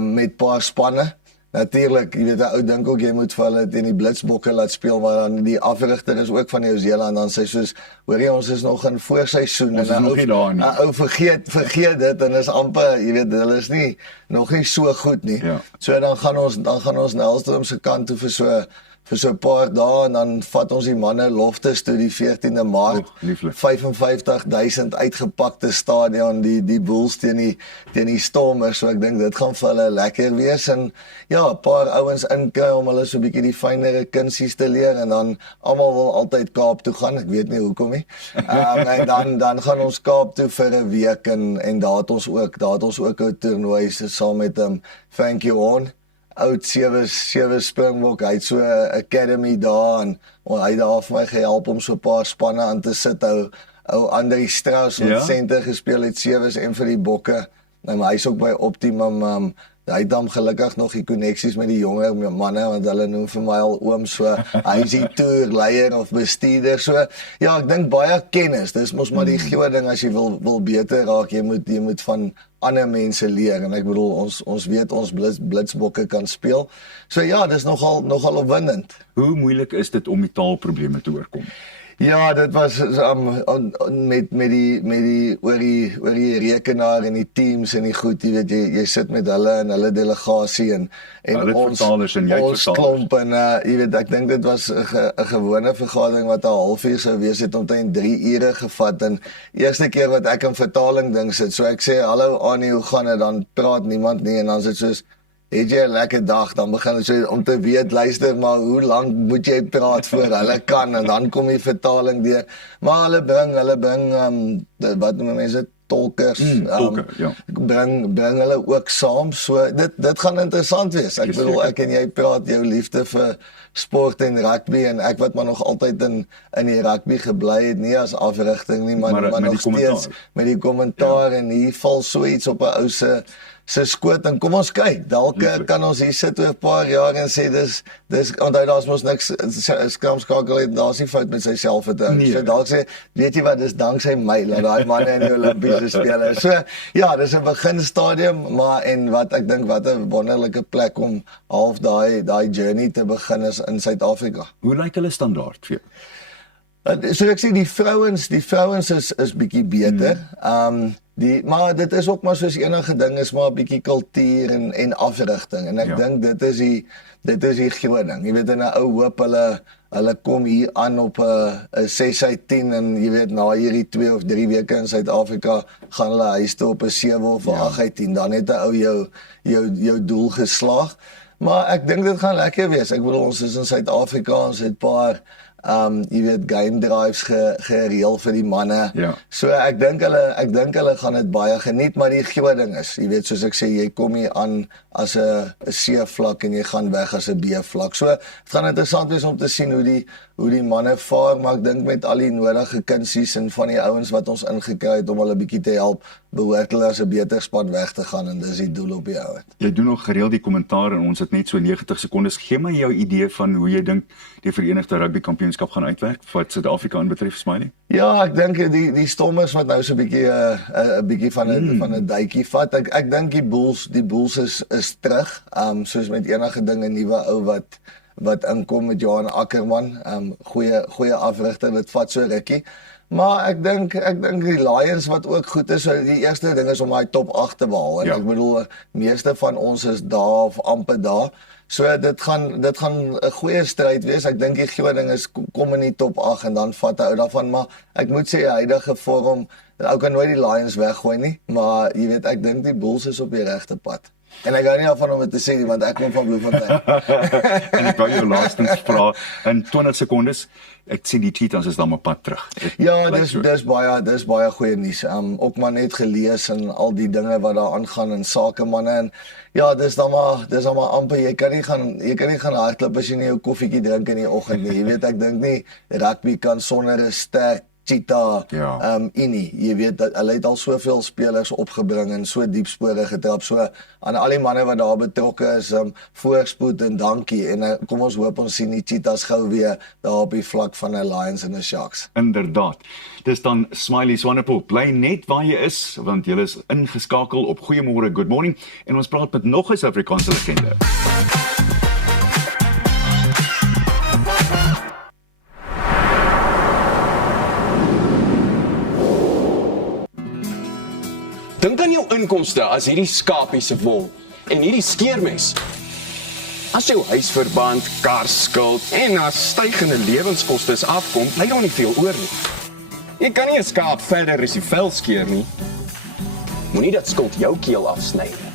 met paar spanne. Natuurlik, jy weet, 'n ou dink ook jy moet vir hulle teen die Blitsbokke laat speel, maar dan die afrigter is ook van Nieu-Seeland, dan sê soos, hoor jy, ons is nog in voorseisoen en ou vergeet dit en is amper, jy weet, hulle is nog nie so goed nie. Ja. So dan gaan ons Nylstroom se kant toe vir so 'n paar dae en dan vat ons die manne Loftus toe die 14de Maart. 55,000 uitgepakte stadion, die Bulls teen die Stormers, so ek dink dit gaan vir hulle lekker wees en ja, 'n paar ouens inkry om hulle so 'n bietjie die fynere kunsies te leer en dan almal wil altyd Kaap toe gaan, ek weet nie hoekom nie. En dan gaan ons Kaap toe vir 'n week en daar het ons ook 'n toernooi saam met Thank You On. oud sewe Springbok, hy het so 'n academy daar en hy het daar vir my gehelp om so 'n paar spanne aan te sit. Ou Andri Strauss wat senter gespeel het sewes en vir die Bokke. Nou maar hy's ook by Optimum. Hy het dan gelukkig nog die koneksies met die jonger manne want hulle noem vir my al oom, so hy is die toerleier of bestuurder. So ja, ek dink baie kennis. Dis mos maar die groot ding as jy wil beter raak, jy moet van ander mense leer en ek bedoel ons weet ons blitsbokke kan speel. So ja, dis nogal opwindend. Hoe moeilik is dit om die taalprobleme te oorkom? Ja, dit was met die oor die rekenaar en die teams en die goed, jy weet jy sit met hulle en hulle delegasie en ons klomp en jy weet ek dink dit was 'n gewone vergadering wat 'n halfuur sou wees, het omtrent 3 ure gevat en eerste keer wat ek in vertaling ding sit, so ek sê hallo Annie, hoe gaan dit, dan praat niemand nie en dan sit soos het jy 'n lekker dag, dan begin hulle so om te weet, luister maar, hoe lank moet jy praat voor hulle kan, en dan kom die vertaling deur, maar hulle bring wat noem mense, tolkers, bring hulle ook saam, so dit gaan interessant wees, ek bedoel, ek en jy praat jou liefde vir sport en rugby, en ek wat maar nog altyd in die rugby gebly het, nie as afrigting nie, maar nog steeds met die kommentaar, en hier val so iets op 'n ou se skoot, en kom ons kyk, dalk kan ons hier sit oor 'n paar jaar en sê, dis onthou daar's mos niks, Skramskakel het, daar's nie fout met sy selfvertroue, so dalk sê, weet jy wat, dis danksy my, dat daai manne in die Olimpiese spele, so, ja, dis 'n beginstadium, maar, en wat ek dink, wat 'n wonderlike plek om half daai journey te begin is in Suid-Afrika. Hoe lyk hulle standaard vir jou? So ek sê, die vrouens is bietjie beter, maar dit is ook maar soos enige ding, is maar 'n bietjie kultuur en afrigting, en ek dink dit is die groot ding, jy weet, en 'n ou hoop hulle kom hier aan op 'n 6/10, en jy weet, na hierdie 2 of 3 weke in Suid-Afrika, gaan hulle huis toe op 'n 7 of 'n 8/10, dan het 'n ou jou doel geslaag, maar ek dink dit gaan lekker wees, ek bedoel, ons is in Suid-Afrika, ons het 'n paar jy weet, game drives gereël vir die manne. So ek dink hulle gaan dit baie geniet, maar die groot ding is, jy weet, soos ek sê, jy kom hier aan as 'n C-vlak en jy gaan weg as 'n B-vlak. So dit gaan interessant wees om te sien hoe die manne vaar, maar ek dink met al die nodige kunsies en van die ouens wat ons ingekry het om hulle bietjie te help, behoort hulle as 'n beter span weg te gaan, en dis die doel op die ou. Jy doen nog gereeld die kommentaar en ons het net so 90 sekondes. Gee my jou idee van hoe jy dink die Verenigde Rugby Kampioenskap gaan uitwerk wat Suid-Afrika betref, Smiley? Ja, ek dink die Stormers wat nou so 'n bietjie van 'n duitjie vat. Ek dink die Bulls is terug. Soos met enige ding, 'n nuwe ou wat inkom met Johan Ackerman, goeie afrigter, dit vat so rukkie. Maar ek dink die Lions wat ook goed is, so die eerste ding is om daai top 8 te behaal, en ek bedoel, meeste van ons is daar of amper daar, so dit gaan 'n goeie stryd wees. Ek dink die groot ding is, kom in die top 8 en dan vat 'n ou daarvan, maar ek moet sê, die huidige vorm, ou kan nooit die Lions weggooi nie, maar jy weet, ek dink die Bulls is op die regte pad. En ek hou nie af van om dit te sê nie, want ek kom van Bloemfontein. En ek wou jou laastens vra, in 20 sekondes, ek sien die Cheetahs is dan op pad terug. Ja, dis baie goeie nuus. Ook maar net gelees en al die dinge wat daar aangaan in sakemanne, en ja, dis dan maar amper, jy kan nie gaan hardloop as jy nie jou koffietjie drink in die oggend nie. Jy weet, ek dink nie rugby kan sonder 'n sterk Cheetah nie. Jy weet, hulle het al soveel spelers opgebring en so diep spore getrap, so aan al die manne wat daar betrokke is, voorspoed en dankie, en kom ons hoop ons sien die Cheetahs gou weer daar op die vlak van 'n Lions en 'n Sharks. Inderdaad. Dis dan Smiley Swanepoel, bly net waar jy is, want jy is ingeskakel op Goeiemôre, Good Morning, en ons praat met nog 'n Suid-Afrikaanse legende. Dink aan jou inkomste as hierdie skapie se wol en hierdie skeermes. As jou huisverband, karskuld en as stygende lewenskoste afkom, bly daar nie veel oor nie. Jy kan nie 'n skaap verder as die vel skeer nie. Moenie dat skuld jou keel afsny nie.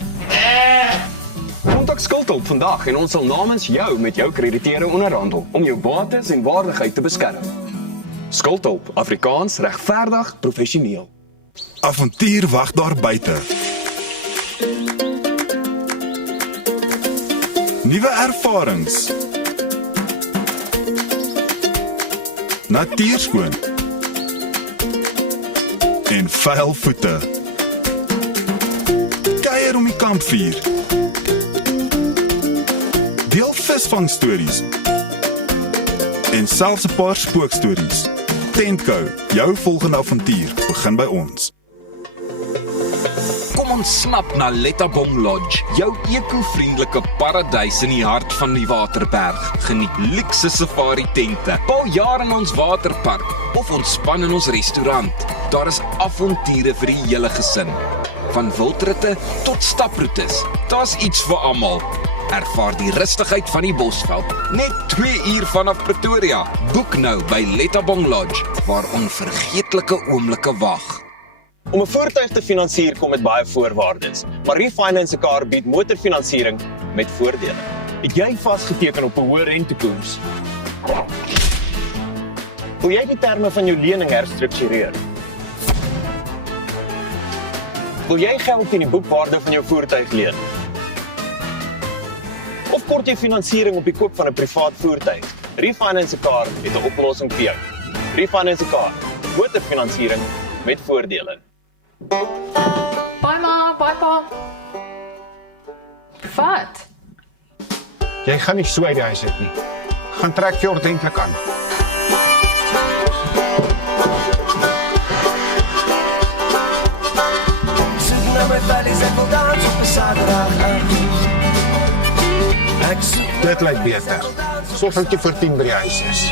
Kontak Skuldhulp vandag en ons sal namens jou met jou krediteure onderhandel om jou bates en waardigheid te beskerm. Skuldhulp, Afrikaans, regverdig, professioneel. Avontuur wag daar buite. Nuwe ervarings. Natuurskoon. En vuil voete. Kuier om die kampvuur. Deel visvangstories. En selfs 'n paar spookstories. Tentco, jou volgende avontuur begin by ons. Kom ons snap na Lettabong Lodge, jou eco-vriendelike paradys in die hart van die Waterberg. Geniet luukse safari tente, bou jaar in ons waterpark of ontspan in ons restaurant. Daar is avonture vir die hele gesin. Van wildritte tot staproetes, daar's iets vir almal. Ervaar die rustigheid van die Bosveld, net 2 uur vanaf Pretoria. Boek nou by Lettabong Lodge, waar onvergeetlike oomblikke wag. Om 'n voertuig te finansier kom met baie voorwaardes, maar Refinance 'n Car bied motorfinansiering met voordele. Het jy vasgeteken op 'n hoë rentekoers? Wil jy die terme van jou lening herstruktureer? Wil jy geld in die boekwaarde van jou voertuig leen? Of kort jy finansiering op die koop van 'n privaat voertuig? Refinance 'n Car het 'n oplossing vir jou. Refinance 'n Car, motorfinansiering met voordele. Bye ma, bye pa. Wat? Jy gaan nie so uit die huis uit nie. Gaan trek vir ordentlik aan. Soek na my valleys, ek wil dans op 'n Saterdag aan. Dit lyk beter. Sovrigty vir 10 by die huis is.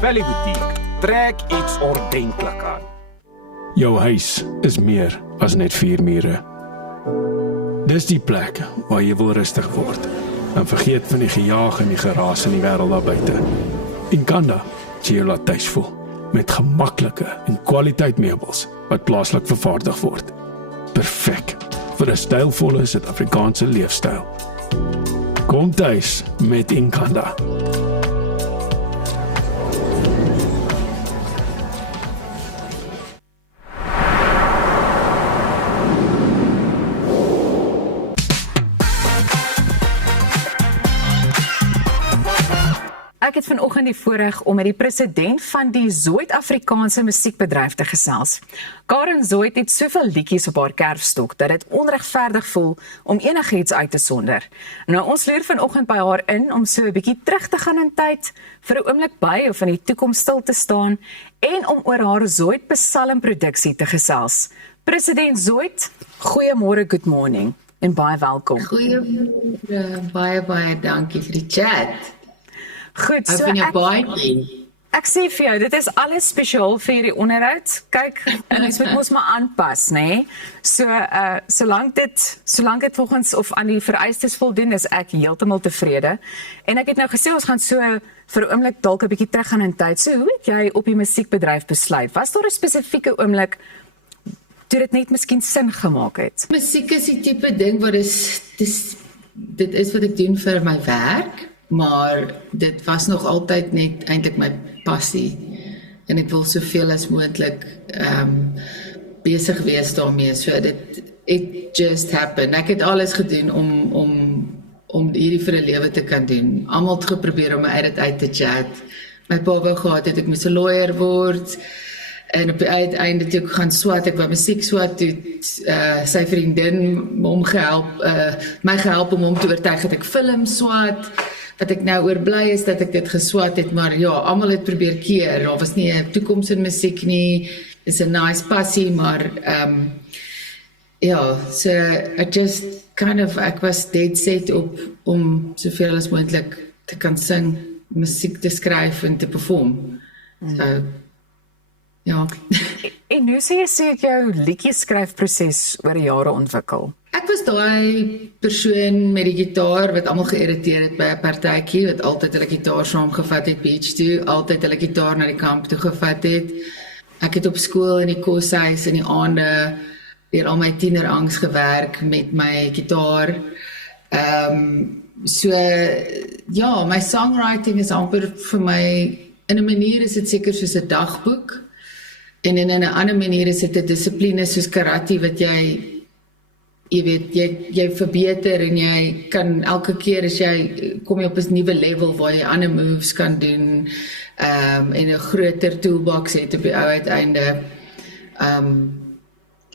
Valley Boutique, trek iets ordentlik aan. Jou huis is meer as net 4 mure. Dis die plek waar jy wil rustig word en vergeet van die gejaag en die geraas in die wêreld daar buite. Inkanda, jy jou laat tuis voel met gemaklike en kwaliteit meubels wat plaaslik vervaardig word. Perfek vir 'n stylvolle Suid-Afrikaanse leefstyl. Kom tuis met Inkanda. Ek het vanoggend die voorreg om met die president van die Zuid-Afrikaanse musiekbedryf te gesels. Karen Zoid het soveel liedjies op haar kerfstok dat dit onregverdig voel om enigiets uit te sonder. Nou ons leer vanoggend by haar in om so 'n bietjie terug te gaan in tyd, vir 'n oomblik by of in die toekoms stil te staan en om oor haar Zoid psalmproduksie te gesels. President Zoid, goeiemôre, good morning en baie welkom. Goeiemôre, baie dankie vir die chat. Goed, so ek sê vir jou, dit is alles spesiaal vir hierdie onderhoud. Kyk, en ons moet ons maar aanpas, nê? Nee? So solank dit volgens of aan die vereistes voldoen, is ek heeltemal tevrede. En ek het nou gesê ons gaan so vir 'n oomblik dalk 'n bietjie teruggaan in tyd. So hoe het jy op die musiekbedryf besluit? Was daar 'n spesifieke oomblik toe dit net miskien sin gemaak het? Musiek is die tipe ding wat dit is wat ek doen vir my werk. Maar dit was nog altyd net eintlik my passie en ek wil soveel as moontlik besig wees daarmee. So it just happened. Ek het alles gedoen om hierdie vir 'n lewe te kan doen. Almal het geprobeer om my uit te chat. My pa wou gehad het ek moes 'n lawyer word. En op die uiteinde toe ek gaan swat, ek wou musiek swat, toe sy vriendin my gehelp om hom te oortuig dat ek film swat. Wat ek nou oorbly is dat ek dit geswat het, maar ja, almal het probeer keer. Daar was nie 'n toekoms in musiek nie. Is 'n nice passie, maar ja, so ek was dead set om soveel as moontlik te kan sing, musiek te skryf en te perform. So ja. En hoe sê jy jou liedjie-skryfproses oor die jare ontwikkel? Ek was daai persoon met die gitaar wat almal geïrriteer het by 'n partytjie, wat altyd hulle gitaar saamgevat het beach toe, altyd hulle gitaar na die kamp toe gevat het. Ek het op skool in die koshuis in die aande deur al my tienerangs gewerk met my gitaar. So ja, my songwriting is amper vir my, in 'n manier is dit seker soos 'n dagboek. En in 'n ander manier is dit 'n dissipline soos karate wat jy jy weet, jy verbeter en jy kan elke keer as jy kom jy op 'n nuwe level waar jy ander moves kan doen en 'n groter toolbox het op die ou uiteinde.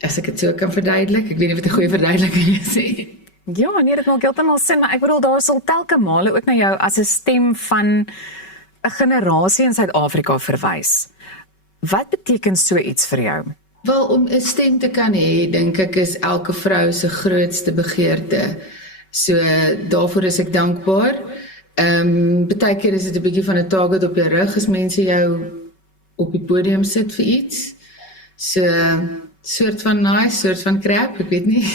As ek dit so kan verduidelik, ek weet nie of dit 'n goeie verduideliking is nie. Ja, nee, dit maak heeltemal sin, maar ek bedoel daar sal telke male ook na jou as 'n stem van 'n generasie in Suid-Afrika verwys. Wat beteken so iets vir jou? Wel, om 'n stem te kan hê, dink ek is elke vrou se grootste begeerte. So daarvoor is ek dankbaar. Baie keer is dit 'n bietjie van 'n target op jou rug as mense jou op die podium sit vir iets. So soort van nice, soort van crap, ek weet nie.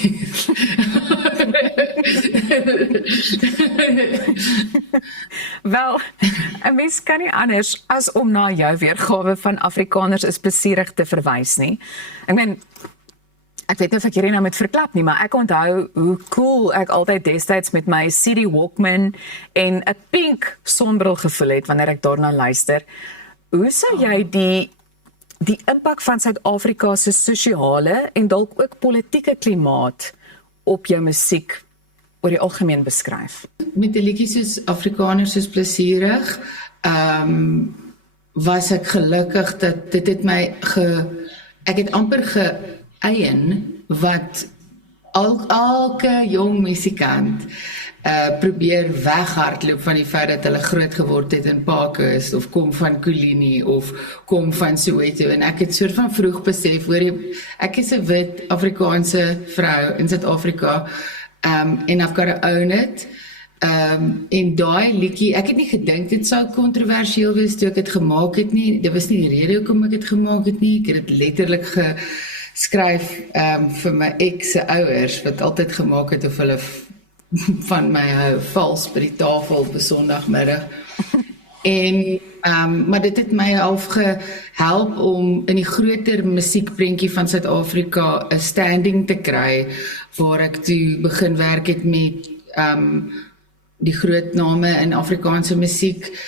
Wel, 'n mens kan nie anders as om na jou weergawe van Afrikaners is plesierig te verwys nie. Ek meen, ek weet nie of ek hierdie nou moet verklap nie, maar ek onthou hoe cool ek altyd destyds met my CD Walkman en 'n pink sonbril gevoel het wanneer ek daarna luister. Hoe sou jy die impak van Suid-Afrika se sosiale en dalk ook politieke klimaat op jou musiek oor die algemeen beskryf? Met die liedjies soos Afrikaners is plesierig, was ek gelukkig dat dit het my ek het amper geëien wat elke jong musikant probeer weghardloop van die feit dat hulle groot geword het in Parkhurst of kom van Kulini of kom van Soweto, en ek het soort van vroeg besef, ek is 'n wit Afrikaanse vrou in Suid-Afrika, and I've got to own it. En daai liedjie, ek het nie gedink dit sou kontroversieel wees toe ek dit gemaak het nie. Dit was nie die rede hoekom ek dit gemaak het nie. Ek het dit letterlik geskryf vir my ex se ouers wat altyd gemaak het of hulle van my hou vals by die tafel op 'n Sondagmiddag. En maar dit het my half gehelp om in die groter musiekprentjie van Suid-Afrika 'n standing te kry waar ek toe begin werk het met die groot name in Afrikaanse musiek,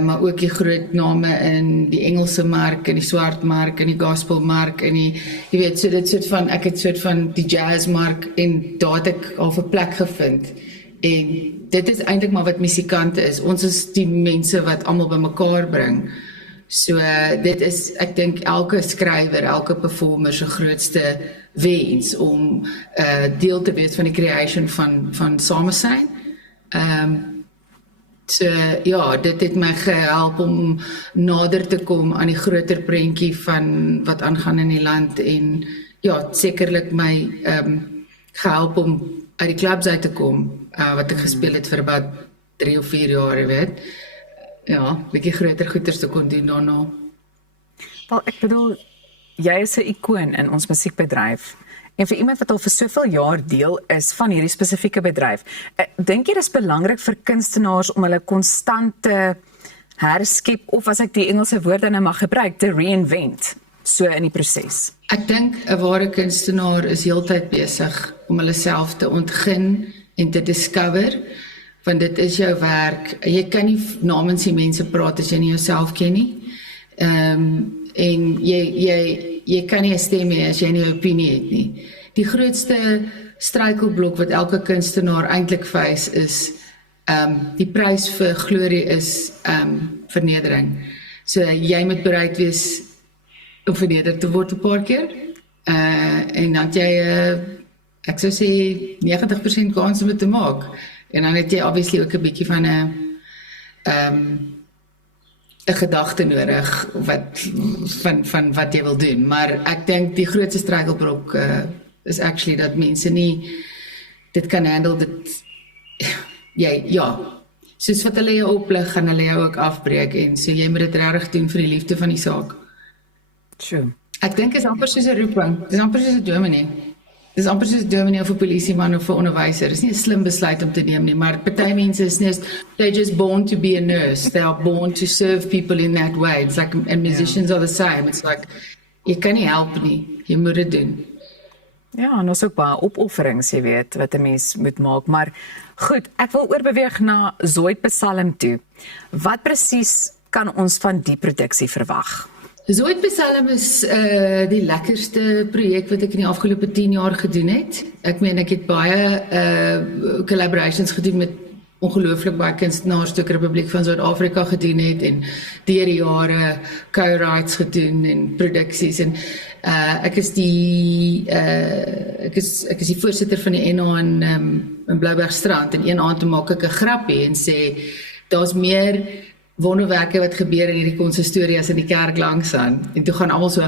maar ook die groot name in die Engelse mark, in die swart mark, in die gospelmark, in die, jy weet, so dit soort van, ek het soort van die jazzmark, en daar het ek al 'n plek gevind. En dit is eintlik maar wat musikante is. Ons is die mense wat almal bymekaar bring. So dit is, ek dink elke skrywer, elke performer se grootste wens om deel te wees van die creation van samesyn. So ja, dit het my gehelp om nader te kom aan die groter prentjie van wat aangaan in die land, en ja, sekerlik my gehelp om uit die clubs uit te kom, wat ek gespeel het vir about 3 of 4 jaar, jy weet. Ja, bietjie groter goeders te kon doen daarna. Wel, ek bedoel, jy is 'n ikoon in ons musiekbedryf. En vir iemand wat al vir soveel jaar deel is van hierdie spesifieke bedryf, dink jy dis belangrik vir kunstenaars om hulle konstante herskep, of as ek die Engelse woorde nou mag gebruik, te reinvent, so in die proses? Ek dink 'n ware kunstenaar is heeltyd besig om hulle self te ontgin en te discover, want dit is jou werk. Jy kan nie namens die mense praat as jy nie jouself ken nie. En jy kan nie 'n stem hê as jy nie 'n opinie het nie. Die grootste struikelblok wat elke kunstenaar eintlik face is, die prys vir glorie is vernedering. So jy moet bereid wees om verneder te word 'n paar keer, en dan het jy, ek sou sê 90% kans om dit te maak. En dan het jy obviously ook 'n bietjie van 'n gedagte nodig van wat jy wil doen. Maar ek dink die grootste struikelblok is actually dat mense nie dit kan handle, soos wat hulle jou oplig, gaan hulle jou ook afbreek, en so jy moet dit regtig doen vir die liefde van die saak. True. Ek dink is amper soos 'n roeping, dis amper soos 'n dominee. Dis amper soos 'n dominee of 'n polisieman of 'n onderwyser. Dis nie 'n slim besluit om te neem nie, maar party mense is net, they're just born to be a nurse. They are born to serve people in that way. It's like, and musicians are the same. It's like, jy kan nie help nie, jy moet dit doen. Ja, en ons ook baie opofferings, jy weet, wat 'n mens moet maak. Maar goed, ek wil oorbeweeg na Zoid Psalm toe. Wat presies kan ons van die produksie verwag? Zoet Psalm is die lekkerste projek wat ek in die afgelope 10 jaar gedoen het. Ek meen ek het baie collaborations gedoen met ongelooflik baie kunstenaars wat die Republiek van Suid-Afrika gedoen het en deur die jare co-writes gedoen en produksies en ek is die voorsitter van die NA in Bloubergstrand en een aand maak ek 'n grappie en sê daar's meer wonderwerke wat gebeur in hierdie konsistorie as in die kerk langs aan en toe gaan almal so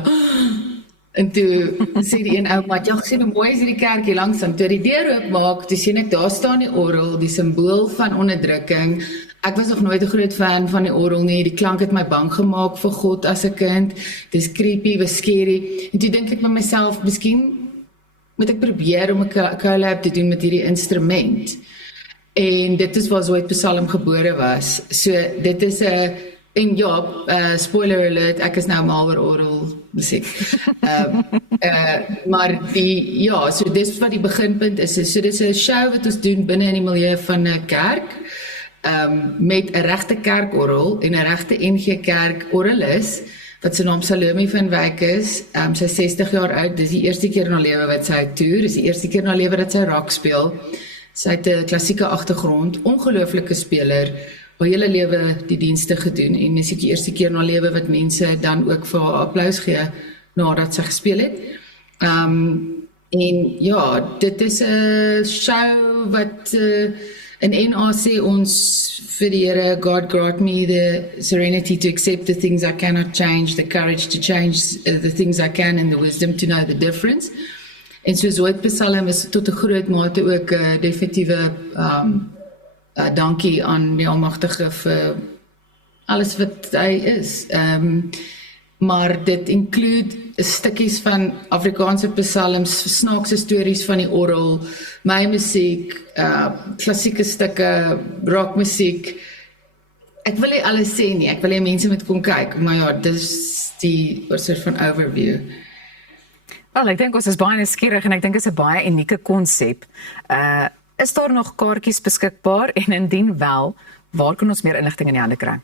en toe sê die een ou maar jy gesien hoe mooi is hierdie kerk hier langs aan toe die deur oopmaak toe sien ek daar staan die orgel die simbool van onderdrukking. Ek was nog nooit 'n groot fan van die orgel nie. Die klank het my bang gemaak vir God as 'n kind. Dis creepy, was scary. En toe dink ek met myself, miskien moet ek probeer om 'n collab te doen met hierdie instrument. En dit is waar Zoet Psalm gebore was. So dit is 'n en ja, spoiler alert, ek is nou mal oor orgel musiek. Maar so dis wat die beginpunt is. So dis 'n show wat ons doen binne in die milieu van 'n kerk. Met 'n regte kerkorgel en 'n regte NG Kerk orgelis wat sy naam Salome van Wyk is. Sy is 60 jaar oud. Dis die eerste keer in haar lewe wat sy toer. Dis die eerste keer in haar lewe dat sy rock speel. Sy het 'n klassieke agtergrond, ongelooflike speler, haar hele lewe die dienste gedoen en dis die eerste keer in haar lewe wat mense dan ook vir haar applaus gee nadat sy gespeel het. En ja, dit is 'n show wat in NA sê ons vir die Here, God grant me the serenity to accept the things I cannot change, the courage to change the things I can and the wisdom to know the difference. En so Zoet Psalm is tot 'n groot mate ook 'n definitiewe dankie aan die Almagtige vir alles wat hy is. Maar dit include stukkies van Afrikaanse psalms, snaakse stories van die orgel, my musiek, klassieke stukke, rockmusiek. Ek wil nie alles sê nie, ek wil hê mense moet kom kyk, maar ja, dis die soort van overview. Wel, ek dink ons is baie nuuskierig en ek dink dit is 'n baie unieke konsep. Is daar nog kaartjies beskikbaar en indien wel, waar kan ons meer inligting in die hande kry?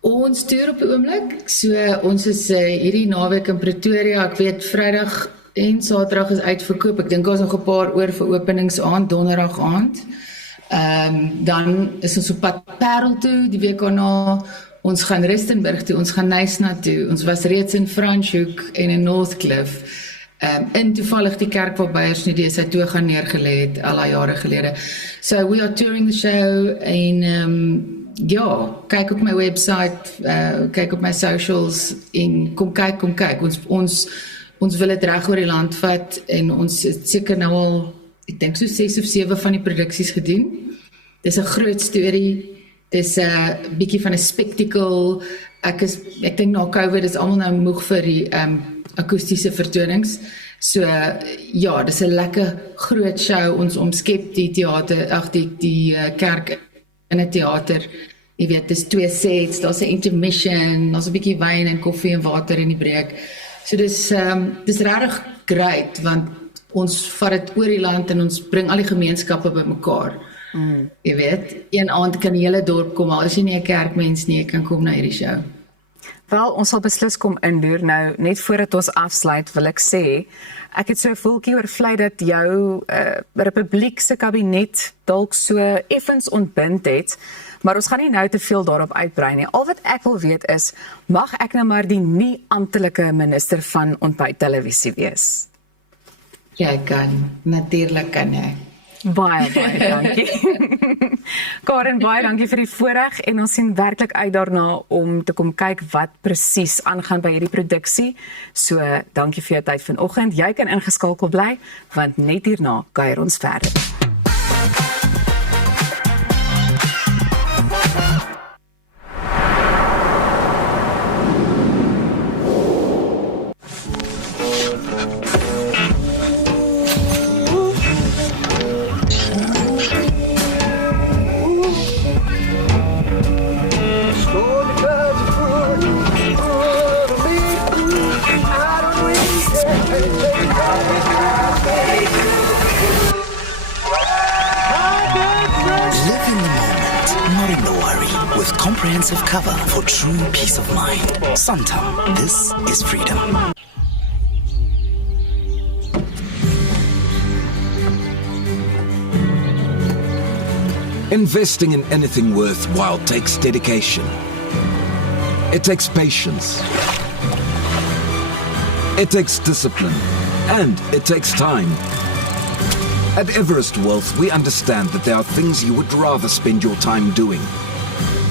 Ons toer op die oomblik, so ons is hierdie naweek in Pretoria, ek weet Vrydag en Saterdag is uitverkoop, ek dink ons nog 'n paar oor vir openingsaand, donderdag aand. Dan is ons op pad Parel toe, die week daarna, ons gaan Rustenburg toe, ons gaan Knysna toe, ons was reeds in Franschhoek en in Northcliffe, in toevallig die kerk waar Beyers nie sy toe gaan neergelê het, al die jare gelede. So we are touring the show en ja, kyk op my website, kyk op my socials en kom kyk, ons wil dit reg oor die land vat en ons het seker nou al, ek dink so 6 of 7 van die produksies gedoen. Dis 'n groot storie, dis 'n bietjie van 'n spectacle. Ek dink na COVID is almal nou moeg vir die akoestiese vertonings. So ja, dis 'n lekker groot show. Ons omskep die teater, die kerk in 'n teater. Jy weet, dis 2 sets, daar's 'n intermission, daar's 'n bietjie wyn en koffie en water in die breek. So dis regtig great want ons vat dit oor die land en ons bring al die gemeenskappe bymekaar. Jy weet, een aand kan die hele dorp kom, al is jy nie 'n kerkmens nie, jy kan kom na hierdie show. Wel, ons sal beslis kom indoor. Nou, net voordat ons afsluit, wil ek sê, ek het so 'n voeltjie oorvlei dat jou Republiek se kabinet dalk so effens ontbind het, maar ons gaan nie nou te veel daarop uitbrei nie. Al wat ek wil weet is, mag ek nou maar die nie amptelike minister van ontbyttelevisie wees? Jy kan, natuurlik kan jy. Baie dankie. Karen, baie dankie vir die voorreg en ons sien werklik uit daarna om te kom kyk wat presies aangaan by hierdie produksie. So, dankie vir jou tyd vanoggend. Jy kan ingeskakel bly, want net hierna kuier ons verder. with comprehensive cover for true peace of mind. Santam, this is freedom. Investing in anything worthwhile takes dedication. It takes patience. It takes discipline. And it takes time. At Everest Wealth, we understand that there are things you would rather spend your time doing.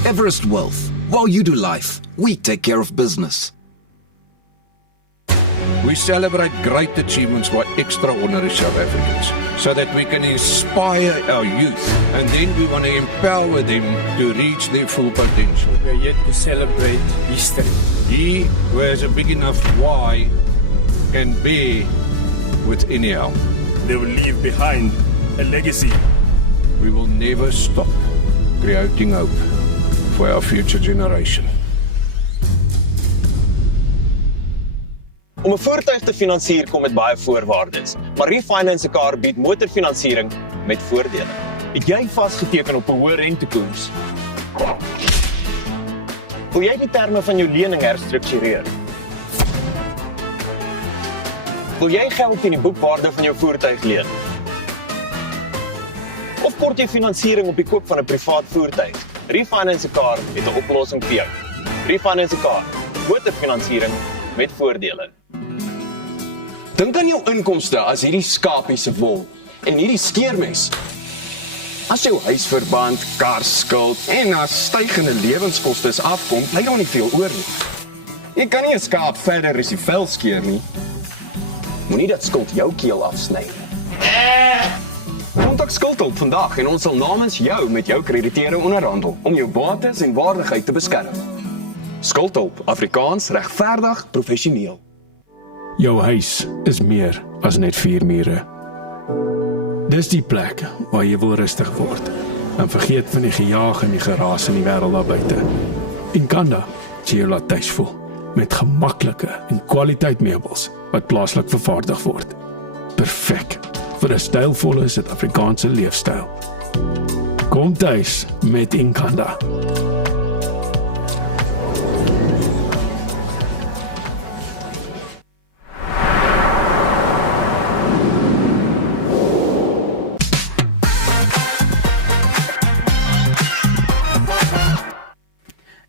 Everest Wealth. While you do life, we take care of business. We celebrate great achievements by extraordinary South Africans so that we can inspire our youth, and then we want to empower them to reach their full potential. We are yet to celebrate history. He who has a big enough why can bear with any how. They will leave behind a legacy. We will never stop creating hope for our future generation. Om 'n voertuig te finansier kom met baie voorwaardes, maar Refinance 'n Car bied motorfinansiering met voordele. Het jy vasgeteken op 'n hoë rentekoers? Wil jy die terme van jou lening herstruktureer? Wil jy geld teen die boekwaarde van jou voertuig leen? Of kort jy finansiering op die koop van 'n privaat voertuig? Refinance 'n Car het 'n oplossing vir jou. Refinance 'n Car, motorfinansiering met voordele. Dink aan jou inkomste as hierdie skapie se wol en hierdie skeermes. As jou huisverband, karskuld en na stygende lewenskoste afkom, bly daar nie veel oor nie. Jy kan nie 'n skaap verder as die vel skeer nie. Moenie dat skuld jou keel afsny. Kontak Skuldhulp vandag en ons sal namens jou met jou krediteure onderhandel om jou bates en waardigheid te beskerm. Skuldhulp, Afrikaans, regverdig, professioneel. Jou huis is meer as net 4 mure. Dis die plek waar jy wil rustig word en vergeet van die gejaag en die geraas in die wêreld daar buite. Inkanda sê jy laat tuis voel met gemaklike en kwaliteit meubels wat plaaslik vervaardig word. Perfek vir 'n stylvolle Suid-Afrikaanse leefstyl. Kom tuis met Inkanda.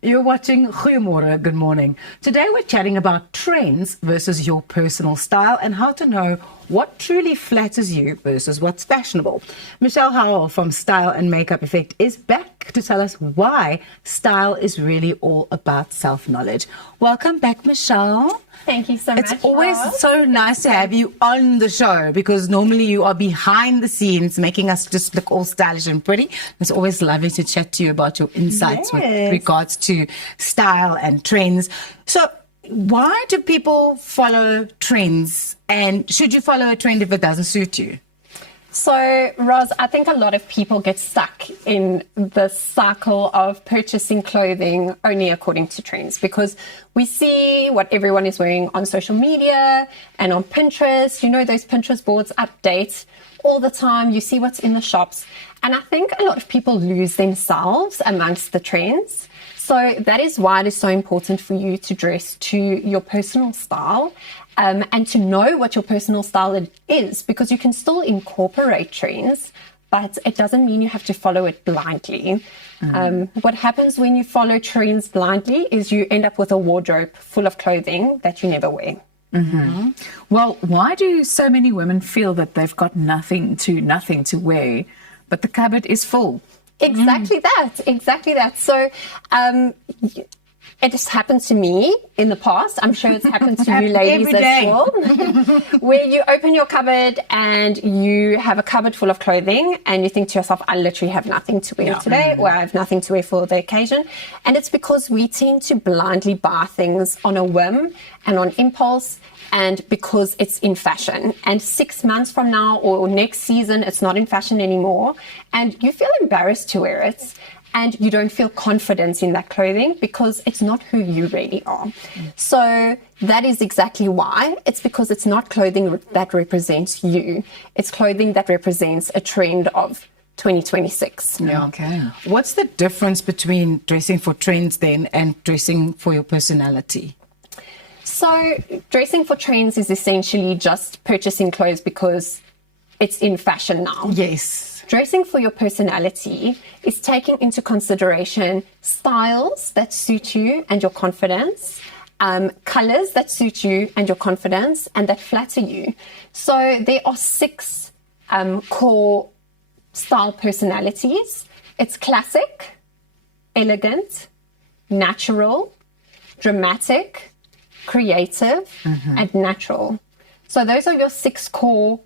You're watching Goeiemorgen, good morning. Today we're chatting about trends versus your personal style and how to know what truly flatters you versus what's fashionable. Michelle Howell from Style and Makeup Effect is back to tell us why style is really all about self-knowledge. Welcome back, Michelle. Thank you so much. It's always so nice to have you on the show because normally you are behind the scenes making us just look all stylish and pretty. It's always lovely to chat to you about your insights with regards to style and trends. So why do people follow trends, and should you follow a trend if it doesn't suit you? So, Roz, I think a lot of people get stuck in the cycle of purchasing clothing only according to trends because we see what everyone is wearing on social media and on Pinterest. You know, those Pinterest boards update all the time. You see what's in the shops. And I think a lot of people lose themselves amongst the trends. So that is why it is so important for you to dress to your personal style and to know what your personal style is, because you can still incorporate trends, but it doesn't mean you have to follow it blindly. What happens when you follow trends blindly is you end up with a wardrobe full of clothing that you never wear. Mm-hmm. Well, why do so many women feel that they've got nothing to wear, but the cupboard is full? Exactly that. So it has happened to me in the past. I'm sure it's happened to you ladies as well. Where you open your cupboard and you have a cupboard full of clothing and you think to yourself, I literally have nothing to wear today, or I have nothing to wear for the occasion. And it's because we tend to blindly buy things on a whim and on impulse, and because it's in fashion. And 6 months from now or next season, it's not in fashion anymore. And you feel embarrassed to wear it. And you don't feel confidence in that clothing because it's not who you really are. So that is exactly why. It's because it's not clothing that represents you. It's clothing that represents a trend of 2026. Yeah. Okay. What's the difference between dressing for trends then and dressing for your personality? So dressing for trends is essentially just purchasing clothes because it's in fashion now. Yes. Dressing for your personality is taking into consideration styles that suit you and your confidence, colors that suit you and your confidence and that flatter you. So there are 6 core style personalities. It's classic, elegant, natural, dramatic, creative, and natural. So those are your 6 core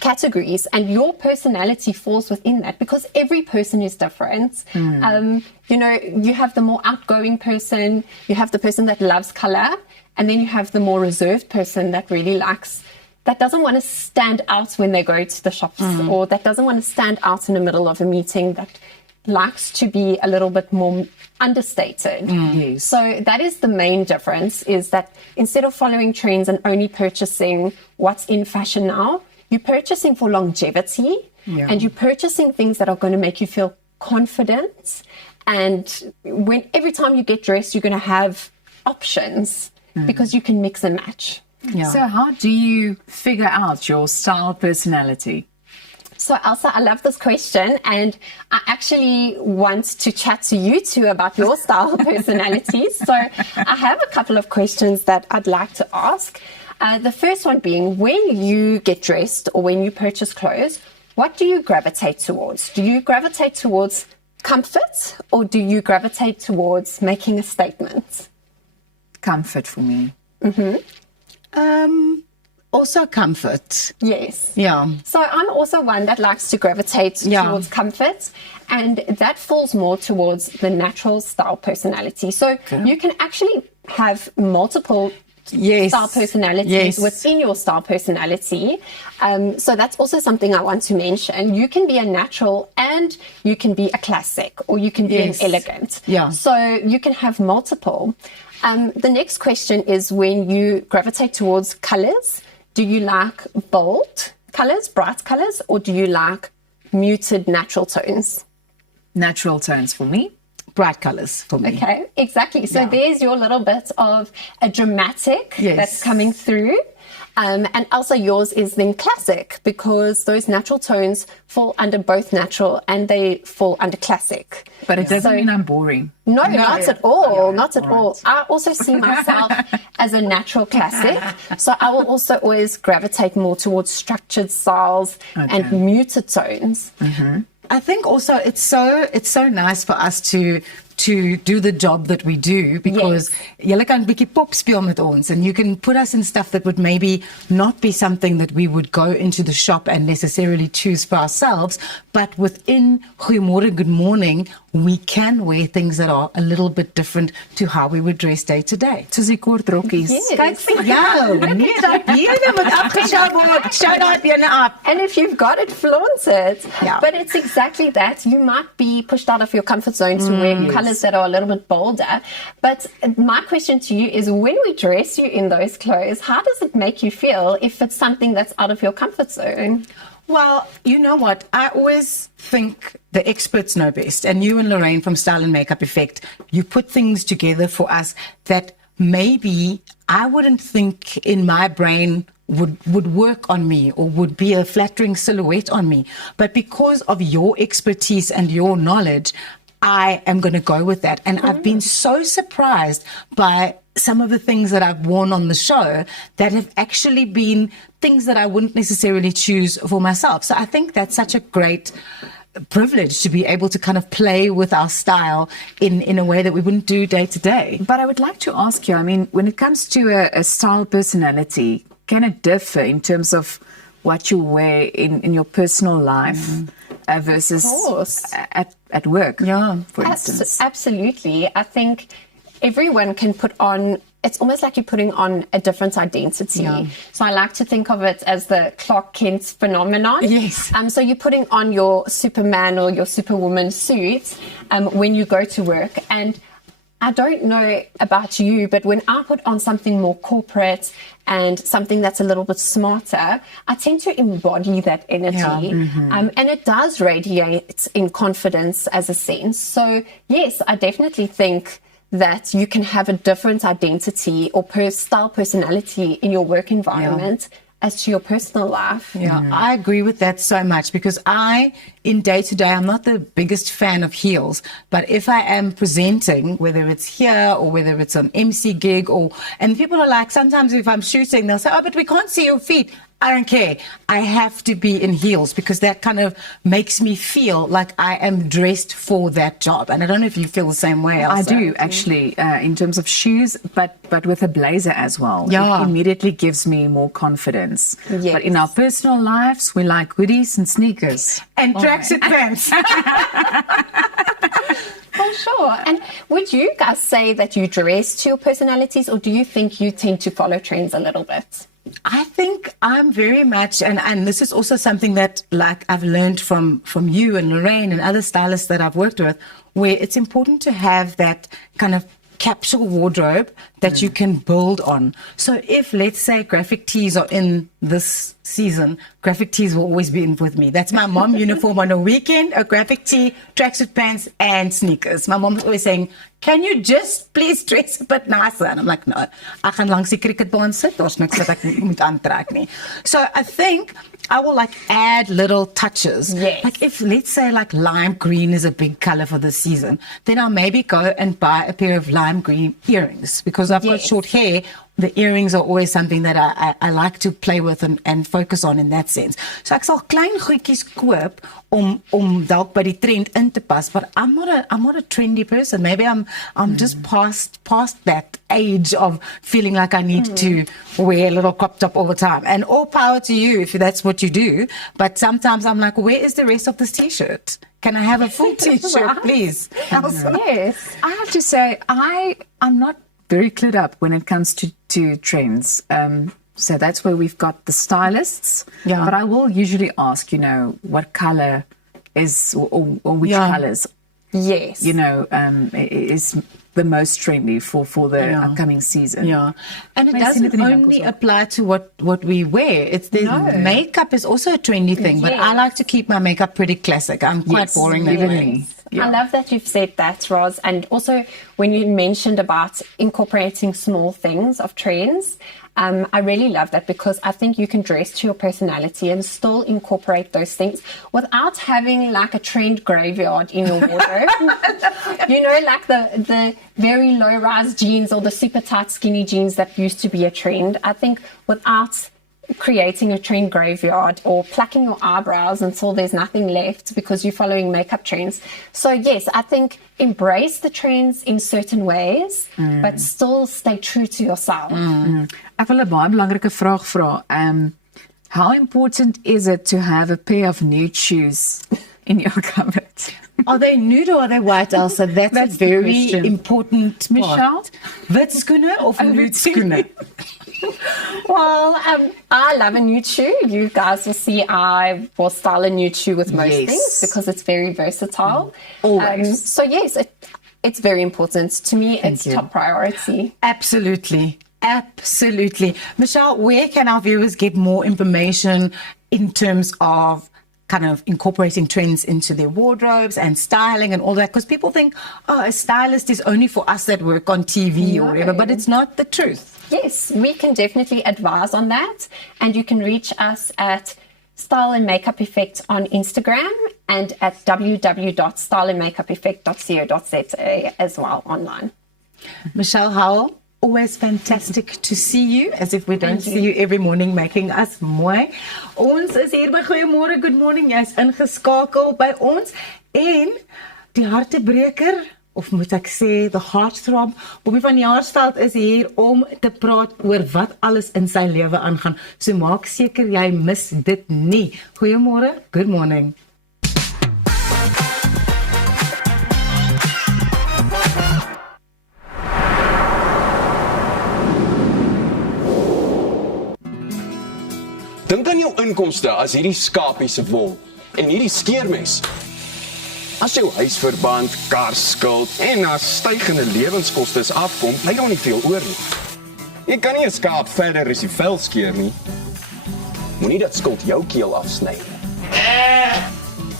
categories, and your personality falls within that because every person is different. You know, you have the more outgoing person, you have the person that loves color, and then you have the more reserved person that really likes, that doesn't want to stand out when they go to the shops, or that doesn't want to stand out in the middle of a meeting, that likes to be a little bit more understated. Yes. So that is the main difference, is that instead of following trends and only purchasing what's in fashion now, you're purchasing for longevity, and you're purchasing things that are going to make you feel confident. And when every time you get dressed, you're going to have options because you can mix and match. Yeah. So how do you figure out your style personality? So Elsa, I love this question, and I actually want to chat to you two about your style personalities. So I have a couple of questions that I'd like to ask. The first one being, when you get dressed or when you purchase clothes, what do you gravitate towards? Do you gravitate towards comfort, or do you gravitate towards making a statement? Comfort for me. Also comfort. Yes. Yeah. So I'm also one that likes to gravitate towards comfort, and that falls more towards the natural style personality. So you can actually have multiple style personalities within your style personality. So that's also something I want to mention. You can be a natural and you can be a classic, or you can be an elegant. Yeah. So you can have multiple. The next question is, when you gravitate towards colors, do you like bold colors, bright colors, or do you like muted natural tones? Natural tones for me. Bright colors for me. Okay, exactly. So there's your little bit of a dramatic that's coming through. And also yours is then classic, because those natural tones fall under both natural and they fall under classic. But it doesn't mean I'm boring. No, not at all. Not at all. I also see myself as a natural classic. So I will also always gravitate more towards structured styles and muted tones. I think also it's so nice for us to do the job that we do, because julle kan bietjie pop speel met ons, and you can put us in stuff that would maybe not be something that we would go into the shop and necessarily choose for ourselves, but within Goeiemorgen, Good Morning, we can wear things that are a little bit different to how we would dress day to day. Soos die kort rokkies. Kyk vir jou, nie dat bene moet afgeskou word. Show daai bene af. And if you've got it, flaunt it. Yeah. But it's exactly that. You might be pushed out of your comfort zone to wear colors that are a little bit bolder. But my question to you is, when we dress you in those clothes, how does it make you feel if it's something that's out of your comfort zone? Well, you know what? I always think the experts know best. And you and Lorraine from Style and Makeup Effect, you put things together for us that maybe I wouldn't think in my brain would work on me or would be a flattering silhouette on me. But because of your expertise and your knowledge, I am going to go with that. And I've been so surprised by some of the things that I've worn on the show that have actually been things that I wouldn't necessarily choose for myself. So I think that's such a great privilege to be able to kind of play with our style in a way that we wouldn't do day to day. But I would like to ask you, I mean, when it comes to a style personality, can it differ in terms of what you wear in your personal life versus at work, for instance? Absolutely. I think everyone can put on, it's almost like you're putting on a different identity. So I like to think of it as the Clark Kent phenomenon. Yes. So you're putting on your Superman or your Superwoman suit when you go to work. And I don't know about you, but when I put on something more corporate and something that's a little bit smarter, I tend to embody that energy. And it does radiate in confidence as a sense. So yes, I definitely think that you can have a different identity or style personality in your work environment as to your personal life. Yeah, I agree with that so much because in day to day, I'm not the biggest fan of heels, but if I am presenting, whether it's here or whether it's an MC gig and people are like, sometimes if I'm shooting, they'll say, oh, but we can't see your feet. I don't care. I have to be in heels because that kind of makes me feel like I am dressed for that job. And I don't know if you feel the same way, Elsa. I do actually, in terms of shoes, but with a blazer as well. Yeah. It immediately gives me more confidence. Yes. But in our personal lives, we like hoodies and sneakers. And tracksuit pants. For sure. And would you guys say that you dress to your personalities, or do you think you tend to follow trends a little bit? I think I'm very much, and this is also something that like I've learned from you and Lorraine and other stylists that I've worked with, where it's important to have that kind of capsule wardrobe that you can build on. So if, let's say, graphic tees are in this season, graphic tees will always be in with me. That's my mom uniform on a weekend, a graphic tee, tracksuit pants, and sneakers. My mom's always saying, can you just please dress a bit nicer? And I'm like, no, ek gaan langs die cricketbaan sit, daar's niks wat ek moet aantrek nie. So I think I will like add little touches. Yes. Like if, let's say, like lime green is a big color for this season, then I'll maybe go and buy a pair of lime green earrings because I've got short hair. The earrings are always something that I like to play with and focus on in that sense. So ek sal klein goedjies koop om dalk by die trend in te pas, but I'm not a trendy person. Maybe I'm just past that age of feeling like I need to wear a little crop top all the time. And all power to you if that's what you do, but sometimes I'm like, where is the rest of this t-shirt? Can I have a full t-shirt, please? Yes. I have to say, I'm not very clued up when it comes to trends. So that's where we've got the stylists. Yeah. But I will usually ask, what color is or which colors, Yes. is the most trendy for the upcoming season. Yeah. And it May I sien dit doesn't in die only winkels ook. apply to what we wear. Makeup is also a trendy thing, but I like to keep my makeup pretty classic. I'm quite boring that way. I love that you've said that, Roz. And also when you mentioned about incorporating small things of trends, I really love that because I think you can dress to your personality and still incorporate those things without having like a trend graveyard in your wardrobe. Like the very low-rise jeans or the super tight skinny jeans that used to be a trend. I think without creating a trend graveyard or plucking your eyebrows until there's nothing left because you're following makeup trends. So yes, I think embrace the trends in certain ways, but still stay true to yourself. Ek wil 'n baie belangrike vraag vra. How important is it to have a pair of nude shoes in your cupboard? Are they nude or are they white, Elsa? That's a very important part. Michelle? Wit skoene of nude skoene? Well, I love a nude shoe. You guys will see I will style a nude shoe with most things because it's very versatile. Always. So yes, it's very important. To me, it's top priority. Absolutely. Michelle, where can our viewers get more information in terms of kind of incorporating trends into their wardrobes and styling and all that? Because people think, a stylist is only for us that work on TV or whatever, but it's not the truth. Yes, we can definitely advise on that. And you can reach us at Style and Makeup Effect on Instagram and at www.styleandmakeupeffect.co.za as well online. Michelle Howell, always fantastic to see you, as if we don't see you every morning making us mooi. Ons is hier by Goeiemôre, Good Morning. Jy's ingeskakel by ons en die hartebreker, of moet ek sê, the heartthrob, Bobbie van Jaarsveld is hier om te praat oor wat alles in sy lewe aangaan. So maak seker jy mis dit nie. Goeiemôre, Good Morning. Dink aan jou inkomste as hierdie skapie se wol en hierdie skeermes. As jou huisverband, karskuld en as stygende lewenskoste afkom, bly daar nie veel oor nie. Jy kan nie 'n skaap verder as die vel skeer nie. Moenie dat skuld jou keel afsny nie.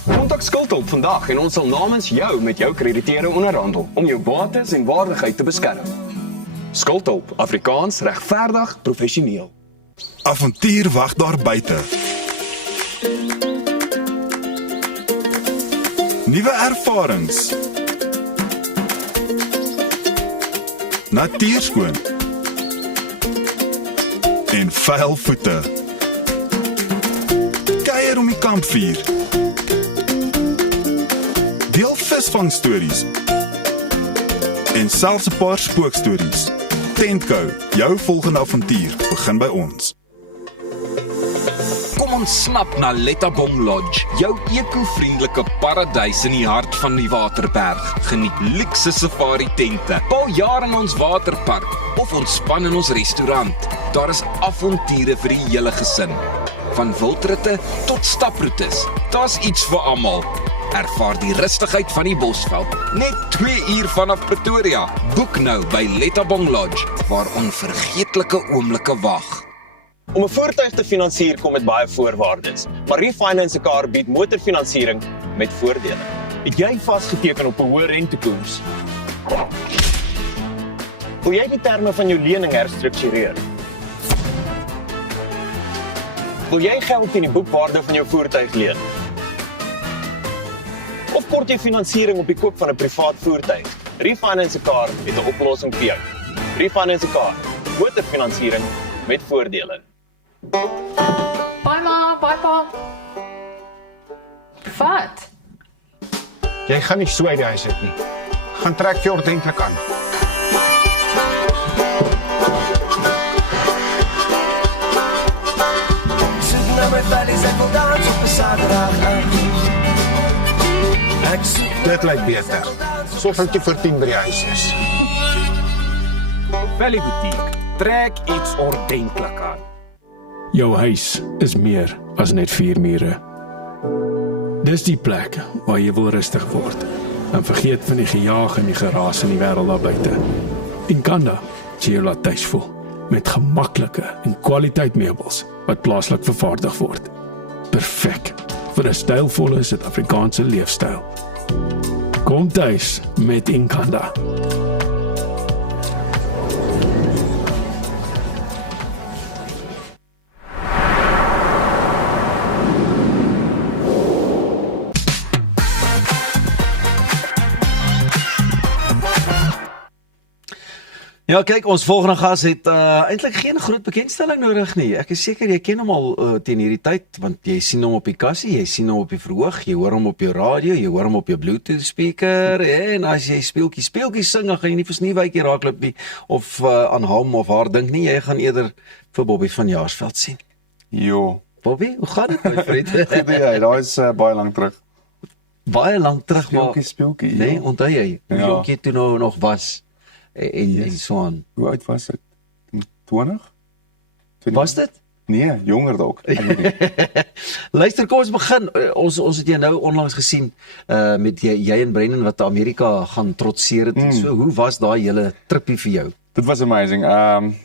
Kontak Skuldhulp vandag en ons sal namens jou met jou krediteure onderhandel om jou bates en waardigheid te beskerm. Skuldhulp, Afrikaans, regverdig, professioneel. Avontuur wag daar buite. Nuwe ervarings. Natuurskoon. En vuil voete. Kuier om die kampvuur. Deel visvangstories. En selfs 'n paar spookstories. Tentco, jou volgende avontuur begin by ons. Kom ons snap na Lettabong Lodge, jou eco-vriendelike paradys in die hart van die Waterberg. Geniet luukse safari tente, bou jaar in ons waterpark of ontspan in ons restaurant. Daar is avonture vir die hele gesin. Van wildritte tot staproetes, daar's iets vir almal. Ervaar die rustigheid van die Bosveld, net 2 uur vanaf Pretoria. Boek nou by Lettabong Lodge, waar onvergeetlike oomblikke wag. Om 'n voertuig te finansier kom met baie voorwaardes, maar Refinance 'n Car bied motorfinansiering met voordele. Het jy vasgeteken op 'n hoë rentekoers? Wil jy die terme van jou lening herstruktureer? Wil jy geld in die boekwaarde van jou voertuig leen? Of kort jy finansiering op die koop van 'n privaat voertuig? Refinance 'n Car het 'n oplossing vir jou. Refinance 'n Car, motorfinansiering met voordele. Bye ma, bye pa. Wat? Jy gaan nie so uit die huis uit nie. Gaan trek vir ordentlik aan. Sit na my valleys, ek wil dans op 'n Saterdag aand. Dit lyk beter. Sorg dat jy vir 10 by die huis is. Valley Boutique, trek iets ordentlik aan. Jou huis is meer as net 4 mure. Dis die plek waar jy wil rustig word en vergeet van die gejaag en die geraas in die wêreld daar buite. Inkanda, jy jou laat tuis voel met gemaklike en kwaliteit meubels wat plaaslik vervaardig word. Perfek vir 'n stylvolle Suid-Afrikaanse leefstyl. Kom tuis met Inkanda. Ja, kyk, ons volgende gas het eintlik geen groot bekendstelling nodig nie. Ek is seker jy ken hom al teen hierdie tyd, want jy sien hom op die kassie, jy sien hom op die verhoog, jy hoor hom op jou radio, jy hoor hom op jou Bluetooth speaker, en as jy speeltjies sing, dan gaan jy nie vir sneeuwwytjie raakloop nie, of aan hom of haar dink nie, jy gaan eerder vir Bobby van Jaarsveld sien. Jo. Bobby, hoe gaan dit, my vriend? Goed, ja, daar is baie lank terug. Baie lank terug, Speeltjie, nee, onthou jy, hoe Ja. jonkie toe nou nog was, en so aan. Hoe oud was ek? 20? Was dit? Nee, jonger dalk. Luister, kom ons begin. Ons het jou nou onlangs gesien met jy en Brendan wat Amerika gaan trotseer het en so. Hoe was daai hele trippie vir jou? Dit was amazing.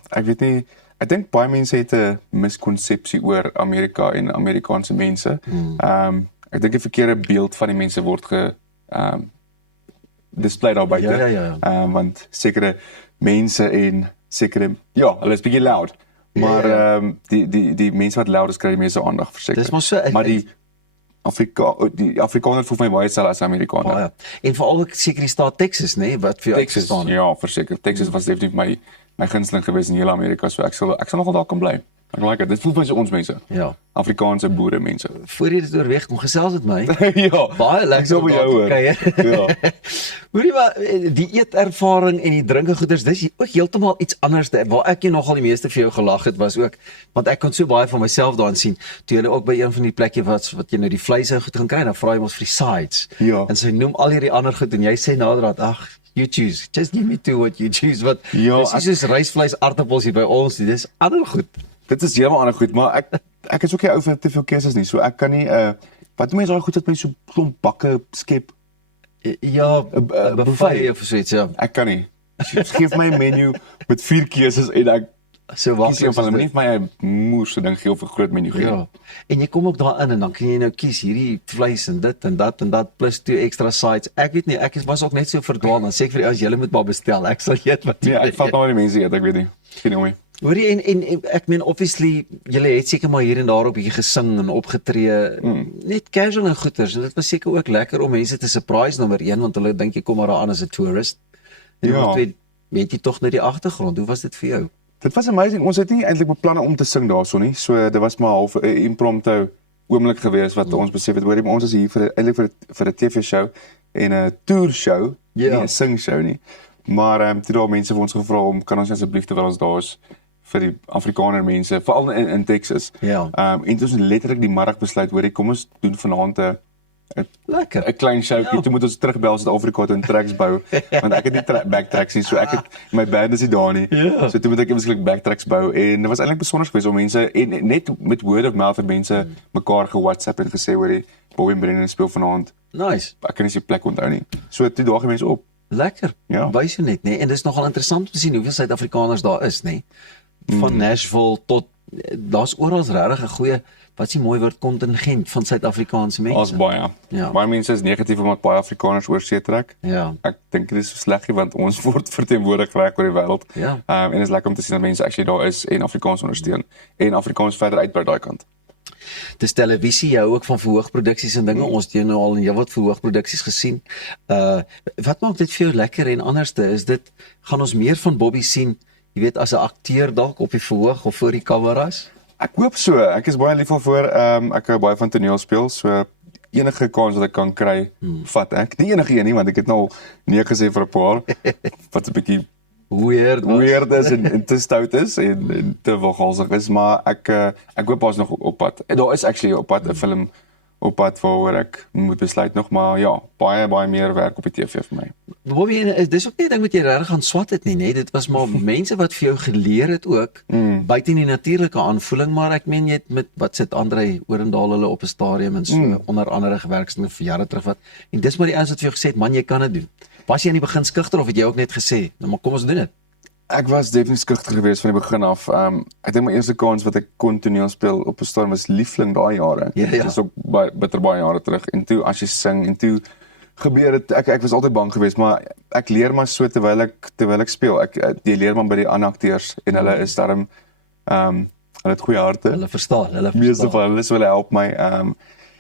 Ek weet nie, ek dink baie mense het 'n miskonsepsie oor Amerika en Amerikaanse mense. Ek dink 'n verkeerde beeld van die mense word display daar buite. Ja. Want sekere mense en sekere, ja, hulle is bietjie loud. Maar die mense wat loud is kry die meeste aandag verseker. Dis maar so. Maar die Afrikaner voel vir my baie selfs as Amerikaner. Ja. En veral ook seker die staat Texas, nê, wat vir jou Texas, ja, verseker. Texas was definitief my gunsteling gewees in hele Amerika, so ek sal nogal daar kan bly. Ek like dit. Dit voel vir my so ons mense. Ja. Afrikaanse boere mense. Voor jy dit oorweeg, kom gesels met my. Ja. Baie lekker om daar te kyk. Ja. Hoorie maar, die eetervaring en die drinkegoeders, dis ook heeltemal iets anders. Waar ek nogal die meeste vir jou gelag het, was ook, want ek kon so baie van myself daarin sien, toe jy ook by een van die plekke wat jy nou die vleis en goed gaan kry, dan vra jy ons vir die sides. Ja. En sy noem al hierdie ander goed, en jy sê naderhand, ag, you choose, just give me two what you choose, wat, ja, dis soos rysvleis, aardappels hier by ons, dis ander goed. Dit is heeltemal ander goed, maar ek is ook nie ou vir te veel keuses nie, so ek kan nie, wat mense daai goed wat mense so klomp bakke skep, Ja, buffet of so iets, ja. Ek kan nie. Geef my 'n menu met 4 keuses en ek so kies een van hulle, nie vir my 'n moer so ding gee of 'n groot menu gee. Ja. En jy kom ook daarin en dan kan jy nou kies hierdie vleis en dit en dat plus 2 extra sides. Ek weet nie, ek was ook net so verdwaal, dan sê ek vir die ouens, julle moet maar bestel. Ek sal eet wat Nee, ek vat nou maar die mense eet, ek weet nie. Geen idee. Hoor jy, en ek meen obviously julle het seker maar hier en daar 'n bietjie gesing en opgetree, net casual en goeters. En dit was seker ook lekker om mense te surprise nommer 1 want hulle dink jy kom maar daar aan as 'n tourist. En nommer 2, weet jy tog net die agtergrond. Hoe was dit vir jou? Dit was amazing. Ons het nie eintlik beplan om te sing daarso nie. So dit was maar half 'n impromptu oomblik geweest wat ons besef het, hoor jy, maar ons is hier eintlik vir 'n TV-show en 'n tour show, nie 'n sing show nie. Maar toe daar mense vir ons gevra om kan ons asseblief terwyl ons daar is vir die Afrikaner mense, veral in Texas. Ja. En toe ons letterlik die middag besluit, hoor jy, kom ons doen vanaand 'n klein showtjie. Toe moet ons terugbel Suid-Afrika toe en tracks bou, want ek het nie backtracks nie, so ek het my band is nie daar nie. Ja. So toe moet ek ewentueel backtracks bou en dit was eintlik besonder geweest om mense en net met word of mouth mense mekaar ge-WhatsApp en gesê hoor jy, Bobby en Brennan speel vanaand. Nice. Ek kan nie se plek onthou nie. So toe daag die mense op. Lekker. Ja. Wys jy net, nê? En dis nogal interessant om te sien hoeveel Suid-Afrikaners daar is, nê? Van Nashville tot daar's oral regtig 'n goeie, wat is die mooi woord, kontingent van Suid-Afrikaanse mense. Ons baie. Ja. Baie mense is negatief omdat baie Afrikaners oor see trek. Ja. Ek dink dit is so sleg nie want ons word verteenwoordig reg oor die wêreld. Ja. En dit is lekker om te sien dat mense actually daar is en Afrikaans ondersteun en Afrikaans verder uitbrei daai kant. Dis televisie, jy hou ook van verhoogproduksies en dinge. Ons het nou al in heelwat verhoogproduksies gesien. Wat maak dit vir jou lekker en anderste? Is dit gaan ons meer van Bobby sien, jy weet, as 'n akteur dalk op die verhoog of voor die kameras? Ek hoop so. Ek is baie lief daarvoor. Ek hou baie van toneel speel, so enige kans wat ek kan kry, vat ek. Nie enige een nie, want ek het nou al nee gesê vir 'n paar wat 'n bietjie weird is en te stout is en te vulgarig is, maar ek hoop daar's nog op pad. En daar is actually op pad 'n film op pad waaroor ek moet besluit nog, maar ja, baie meer werk op die TV vir my. Bobby, dis ook nie 'n ding wat jy regtig gaan swat het nie, nê? Dit was maar mense wat vir jou geleer het ook, buite die natuurlike aanvoeling, maar ek meen jy het met wat sit Andre Orendaal hulle op 'n stadium en so onder andere gewerk vir jare terug wat. En dis maar die ouens wat vir jou gesê het, man, jy kan dit doen. Was jy aan die begin skugter of het jy ook net gesê, nou maar kom ons doen dit? Ek was definitief skugter geweest van die begin af. Ek dink my eerste kans wat ek kon toneel speel op 'n stadium was Liefling daai jare. Ja. Dit is ook baie jare terug. En toe as jy sing en toe gebeur dit, ek was altyd bang geweest, maar ek leer maar so terwyl ek speel. Jy leer maar by die ander akteurs en hulle is daarom hulle het goeie harte. Hulle verstaan. Meeste van hulle wil help my.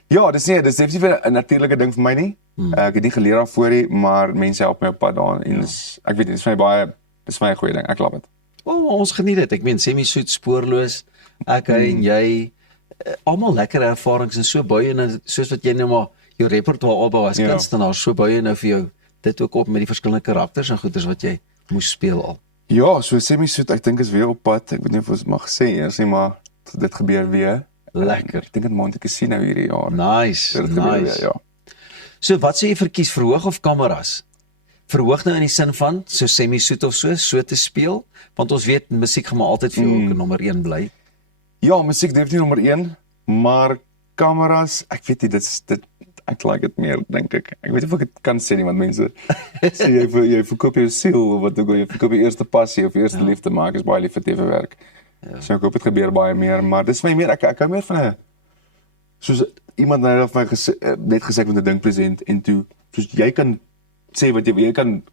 Ja, dis definitief 'n natuurlike ding vir my nie. Ek het nie geleer daarvoor nie, maar mense help my op pad daar en ek weet dit is vir my dis my 'n goeie ding. Ek love dit. Ons geniet dit. Ek meen semi-soet, spoorloos. Ek en jy almal lekker ervarings en so baie en soos wat jy nou maar jou repertoire opbou as kunstenaar, so baie nou vir jou dit ook op met die verskillende karakters en goeters wat jy moes speel al. Ja, so semi-soet, ek dink is weer op pad. Ek weet nie of ons mag sê eers nie, maar dit gebeur weer. Lekker. Ek dink dit Monte Casino hierdie jaar. Nice. Dit gebeur weer, ja. So wat sê jy verkies, verhoog of kameras? Verhoog nou in die sin van so semi-soet of so te speel, want ons weet musiek gaan maar altyd vir jou ook nommer 1 bly. Ja, musiek definitief nommer 1, maar kameras, ek weet nie, ek like dit meer, dink ek. Ek weet nie of ek dit kan sê nie, want mense sê jy verkoop jou siel, of wat ook al, jy verkoop jou eerste passie of eerste liefde, maar ek is baie lief vir TV-werk. So ek hoop dit gebeur baie meer, maar dis vir my meer, ek hou meer van soos iemand net vir my net gesê ek moet 'n ding present en toe, soos jy kan sê wat jy kan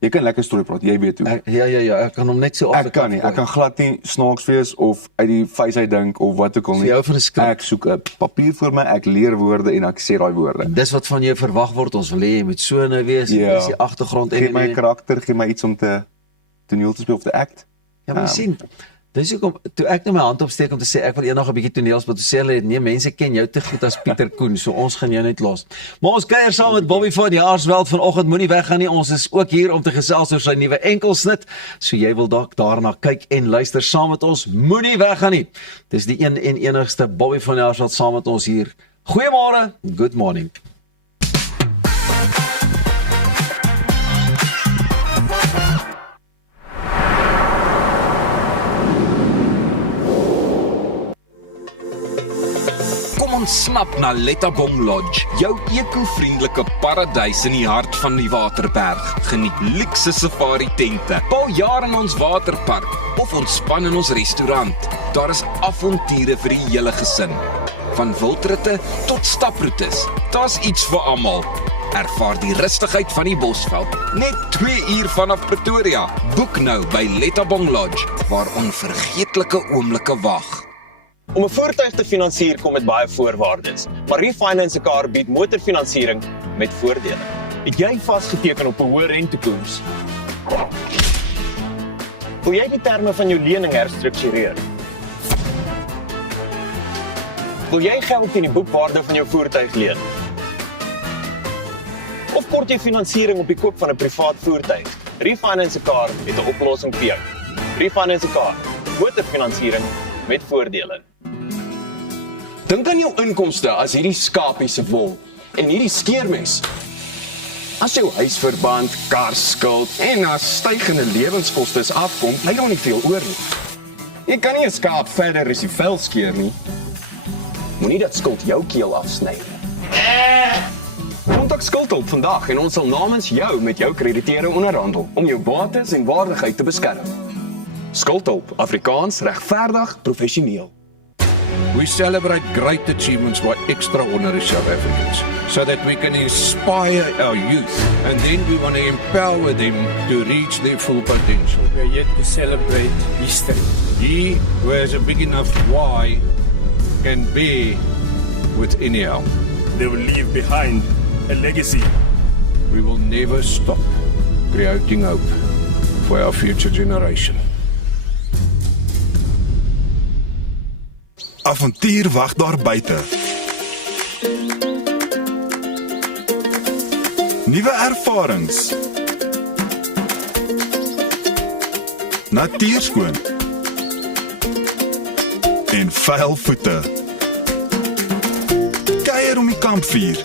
lekker storie praat, jy weet hoe. Ja, ek kan hom net so ek kan nie, ek kan glad nie snaaks wees of uit die face uit dink of wat ook al nie. Jy hou van 'n skrip. Ek soek 'n papier voor my, ek leer woorde en ek sê daai woorde. Dis wat van jou verwag word, ons wil hê jy moet so nou wees, dis die agtergrond en gee my 'n karakter, gee my iets om te toneel te speel of te act. Ja, maar jy sien, dis hoekom toe ek nou my hand opsteek om te sê ek wil eendag 'n bietjie toneel speel, toe sê hulle nee, mense ken jou te goed as Pieter Koen, so ons gaan jou net los. Maar ons kuier saam met Bobby van Jaarsveld vanoggend, moenie weggaan nie. Ons is ook hier om te gesels oor sy nuwe enkelsnit. So jy wil dalk daarna kyk en luister saam met ons, moenie weggaan nie. Dis die een en enigste Bobby van Jaarsveld saam met ons hier. Goeiemôre, good morning. Ontsnap na Lettabong Lodge, jou eco-vriendelike paradys in die hart van die Waterberg. Geniet luukse safari tente, bou jaar in ons waterpark of ontspan in ons restaurant. Daar is avonture vir die hele gesin. Van wildritte tot staproetes, daar's iets vir almal. Ervaar die rustigheid van die Bosveld, net 2 uur vanaf Pretoria. Boek nou by Lettabong Lodge, waar onvergeetlike oomblikke wag. Om 'n voertuig te finansier kom met baie voorwaardes, maar Refinance 'n Car bied motorfinansiering met voordele. Het jy vasgeteken op 'n hoë rentekoers? Wil jy die terme van jou lening herstruktureer? Wil jy geld in die boekwaarde van jou voertuig leen? Of kort jy finansiering op die koop van 'n privaat voertuig? Refinance 'n Car het 'n oplossing vir jou. Refinance 'n Car, motorfinansiering met voordele. Dink aan jou inkomste as hierdie skapie se wol en hierdie skeermes. As jou huisverband, karskuld en na stygende lewenskoste afkom, bly daar nie veel oor nie. Jy kan nie 'n skaap verder as die vel skeer nie. Moenie dat skuld jou keel afsny nie. Kontak Skuldhulp vandag en ons sal namens jou met jou krediteure onderhandel om jou bates en waardigheid te beskerm. Skuldhulp, Afrikaans, regverdig, professioneel. We celebrate great achievements by extraordinary South Africans so that we can inspire our youth and then we want to empower them to reach their full potential. We are yet to celebrate history. He who has a big enough why can bear with anyhow. They will leave behind a legacy. We will never stop creating hope for our future generation. Avontuur wag daar buite. Nuwe ervarings. Natuurskoon. En vuil voete. Kuier om die kampvuur.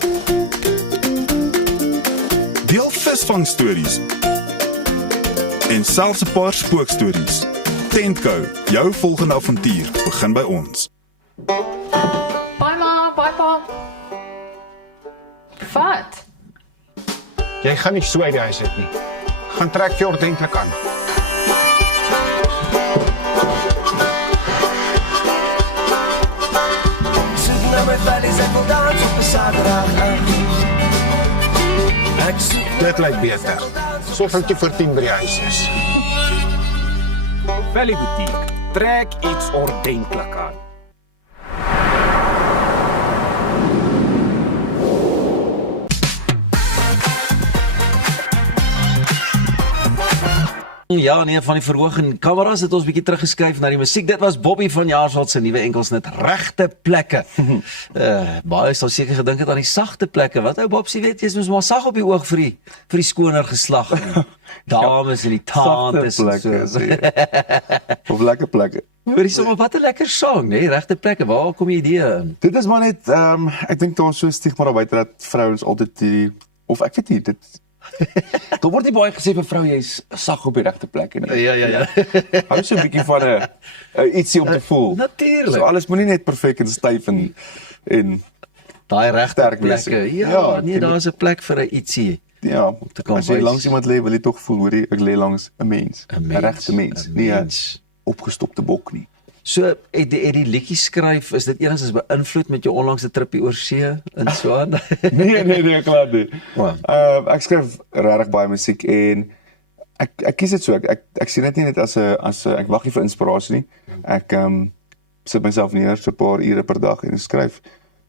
Deel visvangstories. En selfs 'n paar spookstories. Tentco, jou volgende avontuur begin by ons. Bye ma, bye pa. Wat? Jy gaan nie so uit die huis uit nie. Gaan trek vir ordentlik aan. Soek na my valleys en wil dans op 'n Saterdag aand. Dit lyk beter. Sorg dat jy vir 10 by die huis is. Valley Boutique, trek iets ordentlik aan. Ja, nee, van die verhoog en kameras het ons bietjie teruggeskryf na die musiek. Dit was Bobby van Jaarsveld se nuwe enkelsnit Regte Plekke. Baie sal seker gedink het aan die sagte plekke. Wat ou Bobsie weet, jy is maar sag op die oog vir die skoner geslag. Dames in die tantes en so. Of lekker plekke. Hoorie sommer wat 'n lekker sang, nê? Regte Plekke. Waar kom die idee in? Dit is maar net ek dink daar is so 'n stigma daar buite dat vrouens altyd die of ek weet nie, dit Daar word nie baie gesê vir vrou jy's sag op die regte plek nie. Ja. Hou so 'n bietjie van 'n ietsie om te voel. Natuurlik. So alles moenie net perfek en styf en daai regte wees. plekke. Ja, nee, daar's 'n plek vir 'n ietsie. Ja, te kan as jy wys. langs iemand lê, wil jy tog voel, hoorie, ek lê langs 'n mens, 'n regte mens, nie 'n opgestopte bok nie. So het die liedjie skryf, is dit enigstens beïnvloed met jou onlangse tripie oor see in Swaan? Nee, klaar nie. Ek skryf regtig baie musiek en ek kies dit so. Ek sien dit nie net as 'n ek wag nie vir inspirasie nie. Ek sit myself neer so 'n paar ure per dag en skryf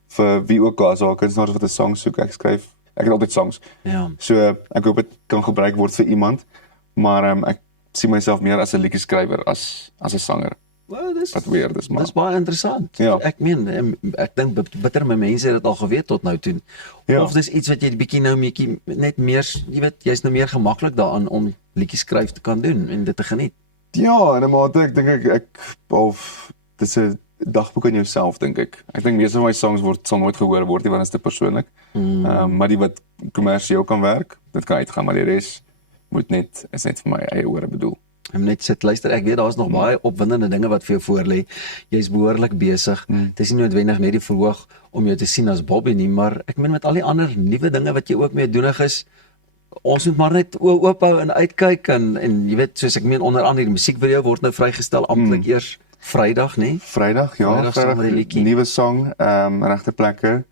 vir wie ook al, as daar kunstenaars wat 'n sang soek. Ek het altyd songs. Ja. So ek hoop dit kan gebruik word vir iemand, maar ek sien myself meer as 'n liedjie-skrywer as 'n sanger. Well, dis maar dis baie interessant. Ja. Ek meen, ek dink bitter my mense het dit al geweet tot nou toe. Ja. Of dis iets wat jy bietjie nou net meer, jy weet, jy's nou meer gemaklik daaraan om liedjies skryf te kan doen en dit te geniet. Ja, en 'n mate ek dink ek of dis 'n dagboek aan jouself dink ek. Ek dink meeste van my songs sal nooit gehoor word nie want dit is te persoonlik. Maar die wat kommersieel kan werk, dit kan uitgaan, maar die res is net vir my eie ore bedoel. Ek moet net sit luister, ek weet daar's nog baie opwindende dinge wat vir jou voorlê. Jy's behoorlik besig. Dit is nie noodwendig net die verhoog om jou te sien as Bobby nie, maar ek meen met al die ander nuwe dinge wat jy ook mee doenig is, ons moet maar net oop hou en uitkyk en jy weet, soos ek meen onder andere die musiekvideo word nou vrygestel amptelik eers Vrydag, né? Vrydag, ja, Vrydag nuwe song, regte plekke.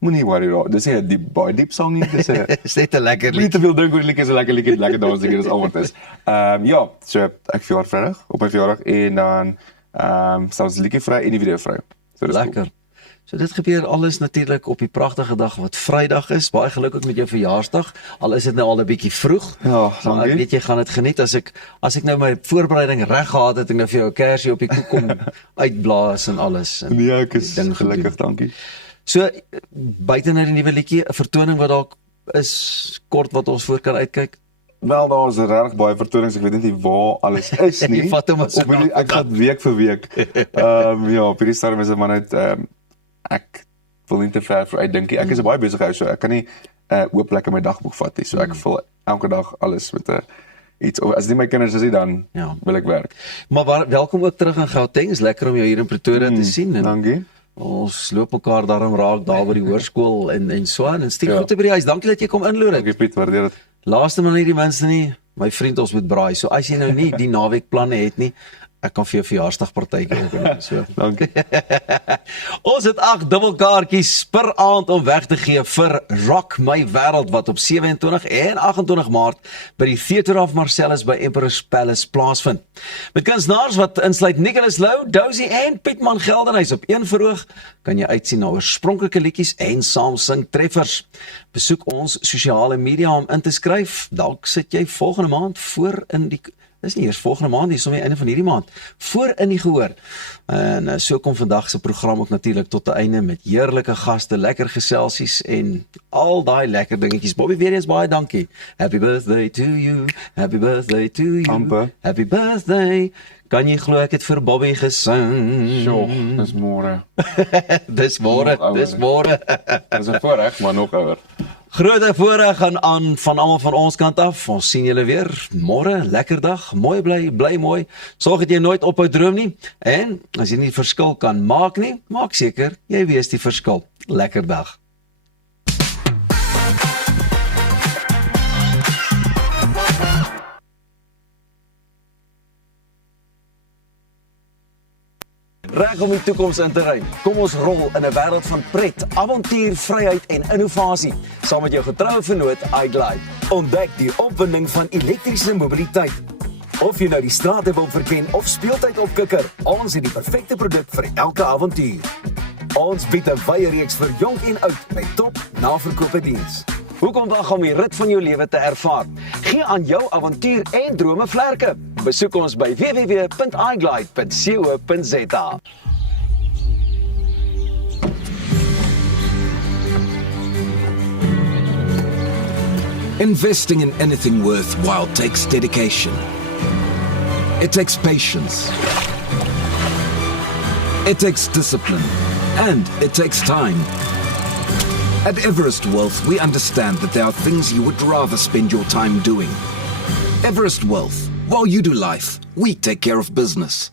Moenie worry daar. Dis nie 'n baie diep song nie, dis 'n is net 'n lekker liedjie. Nie te veel dink oor die liedjie, is 'n lekker liedjie, lekker dans, dis al wat is. Ja, so ek verjaar Vrydag op my verjaardag en dan selfs liedjie vry en die video vry. So dis lekker. Cool. So dit gebeur alles natuurlik op die pragtige dag wat Vrydag is. Baie geluk ook met jou verjaarsdag. Al is dit nou al 'n bietjie vroeg. Ja, maar ek weet jy gaan dit geniet as ek nou my voorbereiding reg gehad het en nou vir jou 'n kersie op die koek kom uitblaas en alles. En nee, ek is gelukkig, dankie. So buite nou die nuwe liedjie, 'n vertoning wat dalk is kort wat ons voor kan uitkyk. Wel, daar is regtig baie vertonings, ek weet net nie waar alles is nie. Ek gaan week vir week. Ja, op hierdie stadium is dit maar net ek wil nie te ver vooruitdink nie. Ek is 'n baie besige ou, so ek kan nie oop plek in my dagboek vat nie. So ek vul elke dag alles met iets. As nie my kinders is nie, dan wil ek werk. Maar welkom ook terug in Gauteng. Is lekker om jou hier in Pretoria te sien. Dankie. Ons loop mekaar daarom raak daar by die hoërskool en so aan. En stuur groete by die huis. Dankie dat jy kom inloer. Dankie Piet, waardeer dit. Laaste maar nie die minste nie. My vriend, ons moet braai. So as jy nou nie die naweek planne het nie, ek kan vir jou verjaarsdagpartytjie organiseer. So. Dankie. Ons het 8 dubbelkaartjies per aand om weg te gee vir Rock My Wêreld wat op 27 en 28 Maart by die Theatre of Marcellus by Emperor's Palace plaasvind. Met kunstenaars wat insluit Nicholas Lou, Dozy en Pietman Geldenhuys op een verhoog, kan jy uitsien na oorspronklike liedjies en saam sing treffers. Besoek ons sosiale media om in te skryf. Dalk sit jy volgende maand voor in die dis nie eers volgende maand, dis sommer einde van hierdie maand, voor in die gehoor. En so kom vandag se program ook natuurlik tot 'n einde met heerlike gaste, lekker geselsies en al daai lekker dingetjies. Bobby, weer eens baie dankie. Happy birthday to you, happy birthday to you, Amper. Happy birthday. Kan jy glo ek het vir Bobby gesing? Sjoe, dis môre. Dis môre. Dis 'n voorreg, maar nog ouer. Grote voorreg aan van almal van ons kant af. Ons sien julle weer môre, lekker dag, mooi bly mooi. Sorg dat jy nooit ophou droom nie. En as jy nie die verskil kan maak nie, maak seker jy weet die verskil. Lekker dag. Reg om die toekoms in te ry. Kom ons rol in 'n wêreld van pret, avontuur, vryheid en innovasie. Saam met jou getroue vennoot iGlide. Ontdek die opwinding van elektriese mobiliteit. Of jy nou die strate wil verken of speeltyd opkikker, ons het die perfekte produk vir elke avontuur. Ons bied 'n wye reeks vir jonk en oud met top naverkope diens. Hoekom wag om die rit van jou lewe te ervaar? Gee aan jou avontuur en drome vlerke. Besoek ons by www.iglide.co.za. Investing in anything worthwhile takes dedication. It takes patience. It takes discipline. And it takes time. At Everest Wealth, we understand that there are things you would rather spend your time doing. Everest Wealth, while you do life, we take care of business.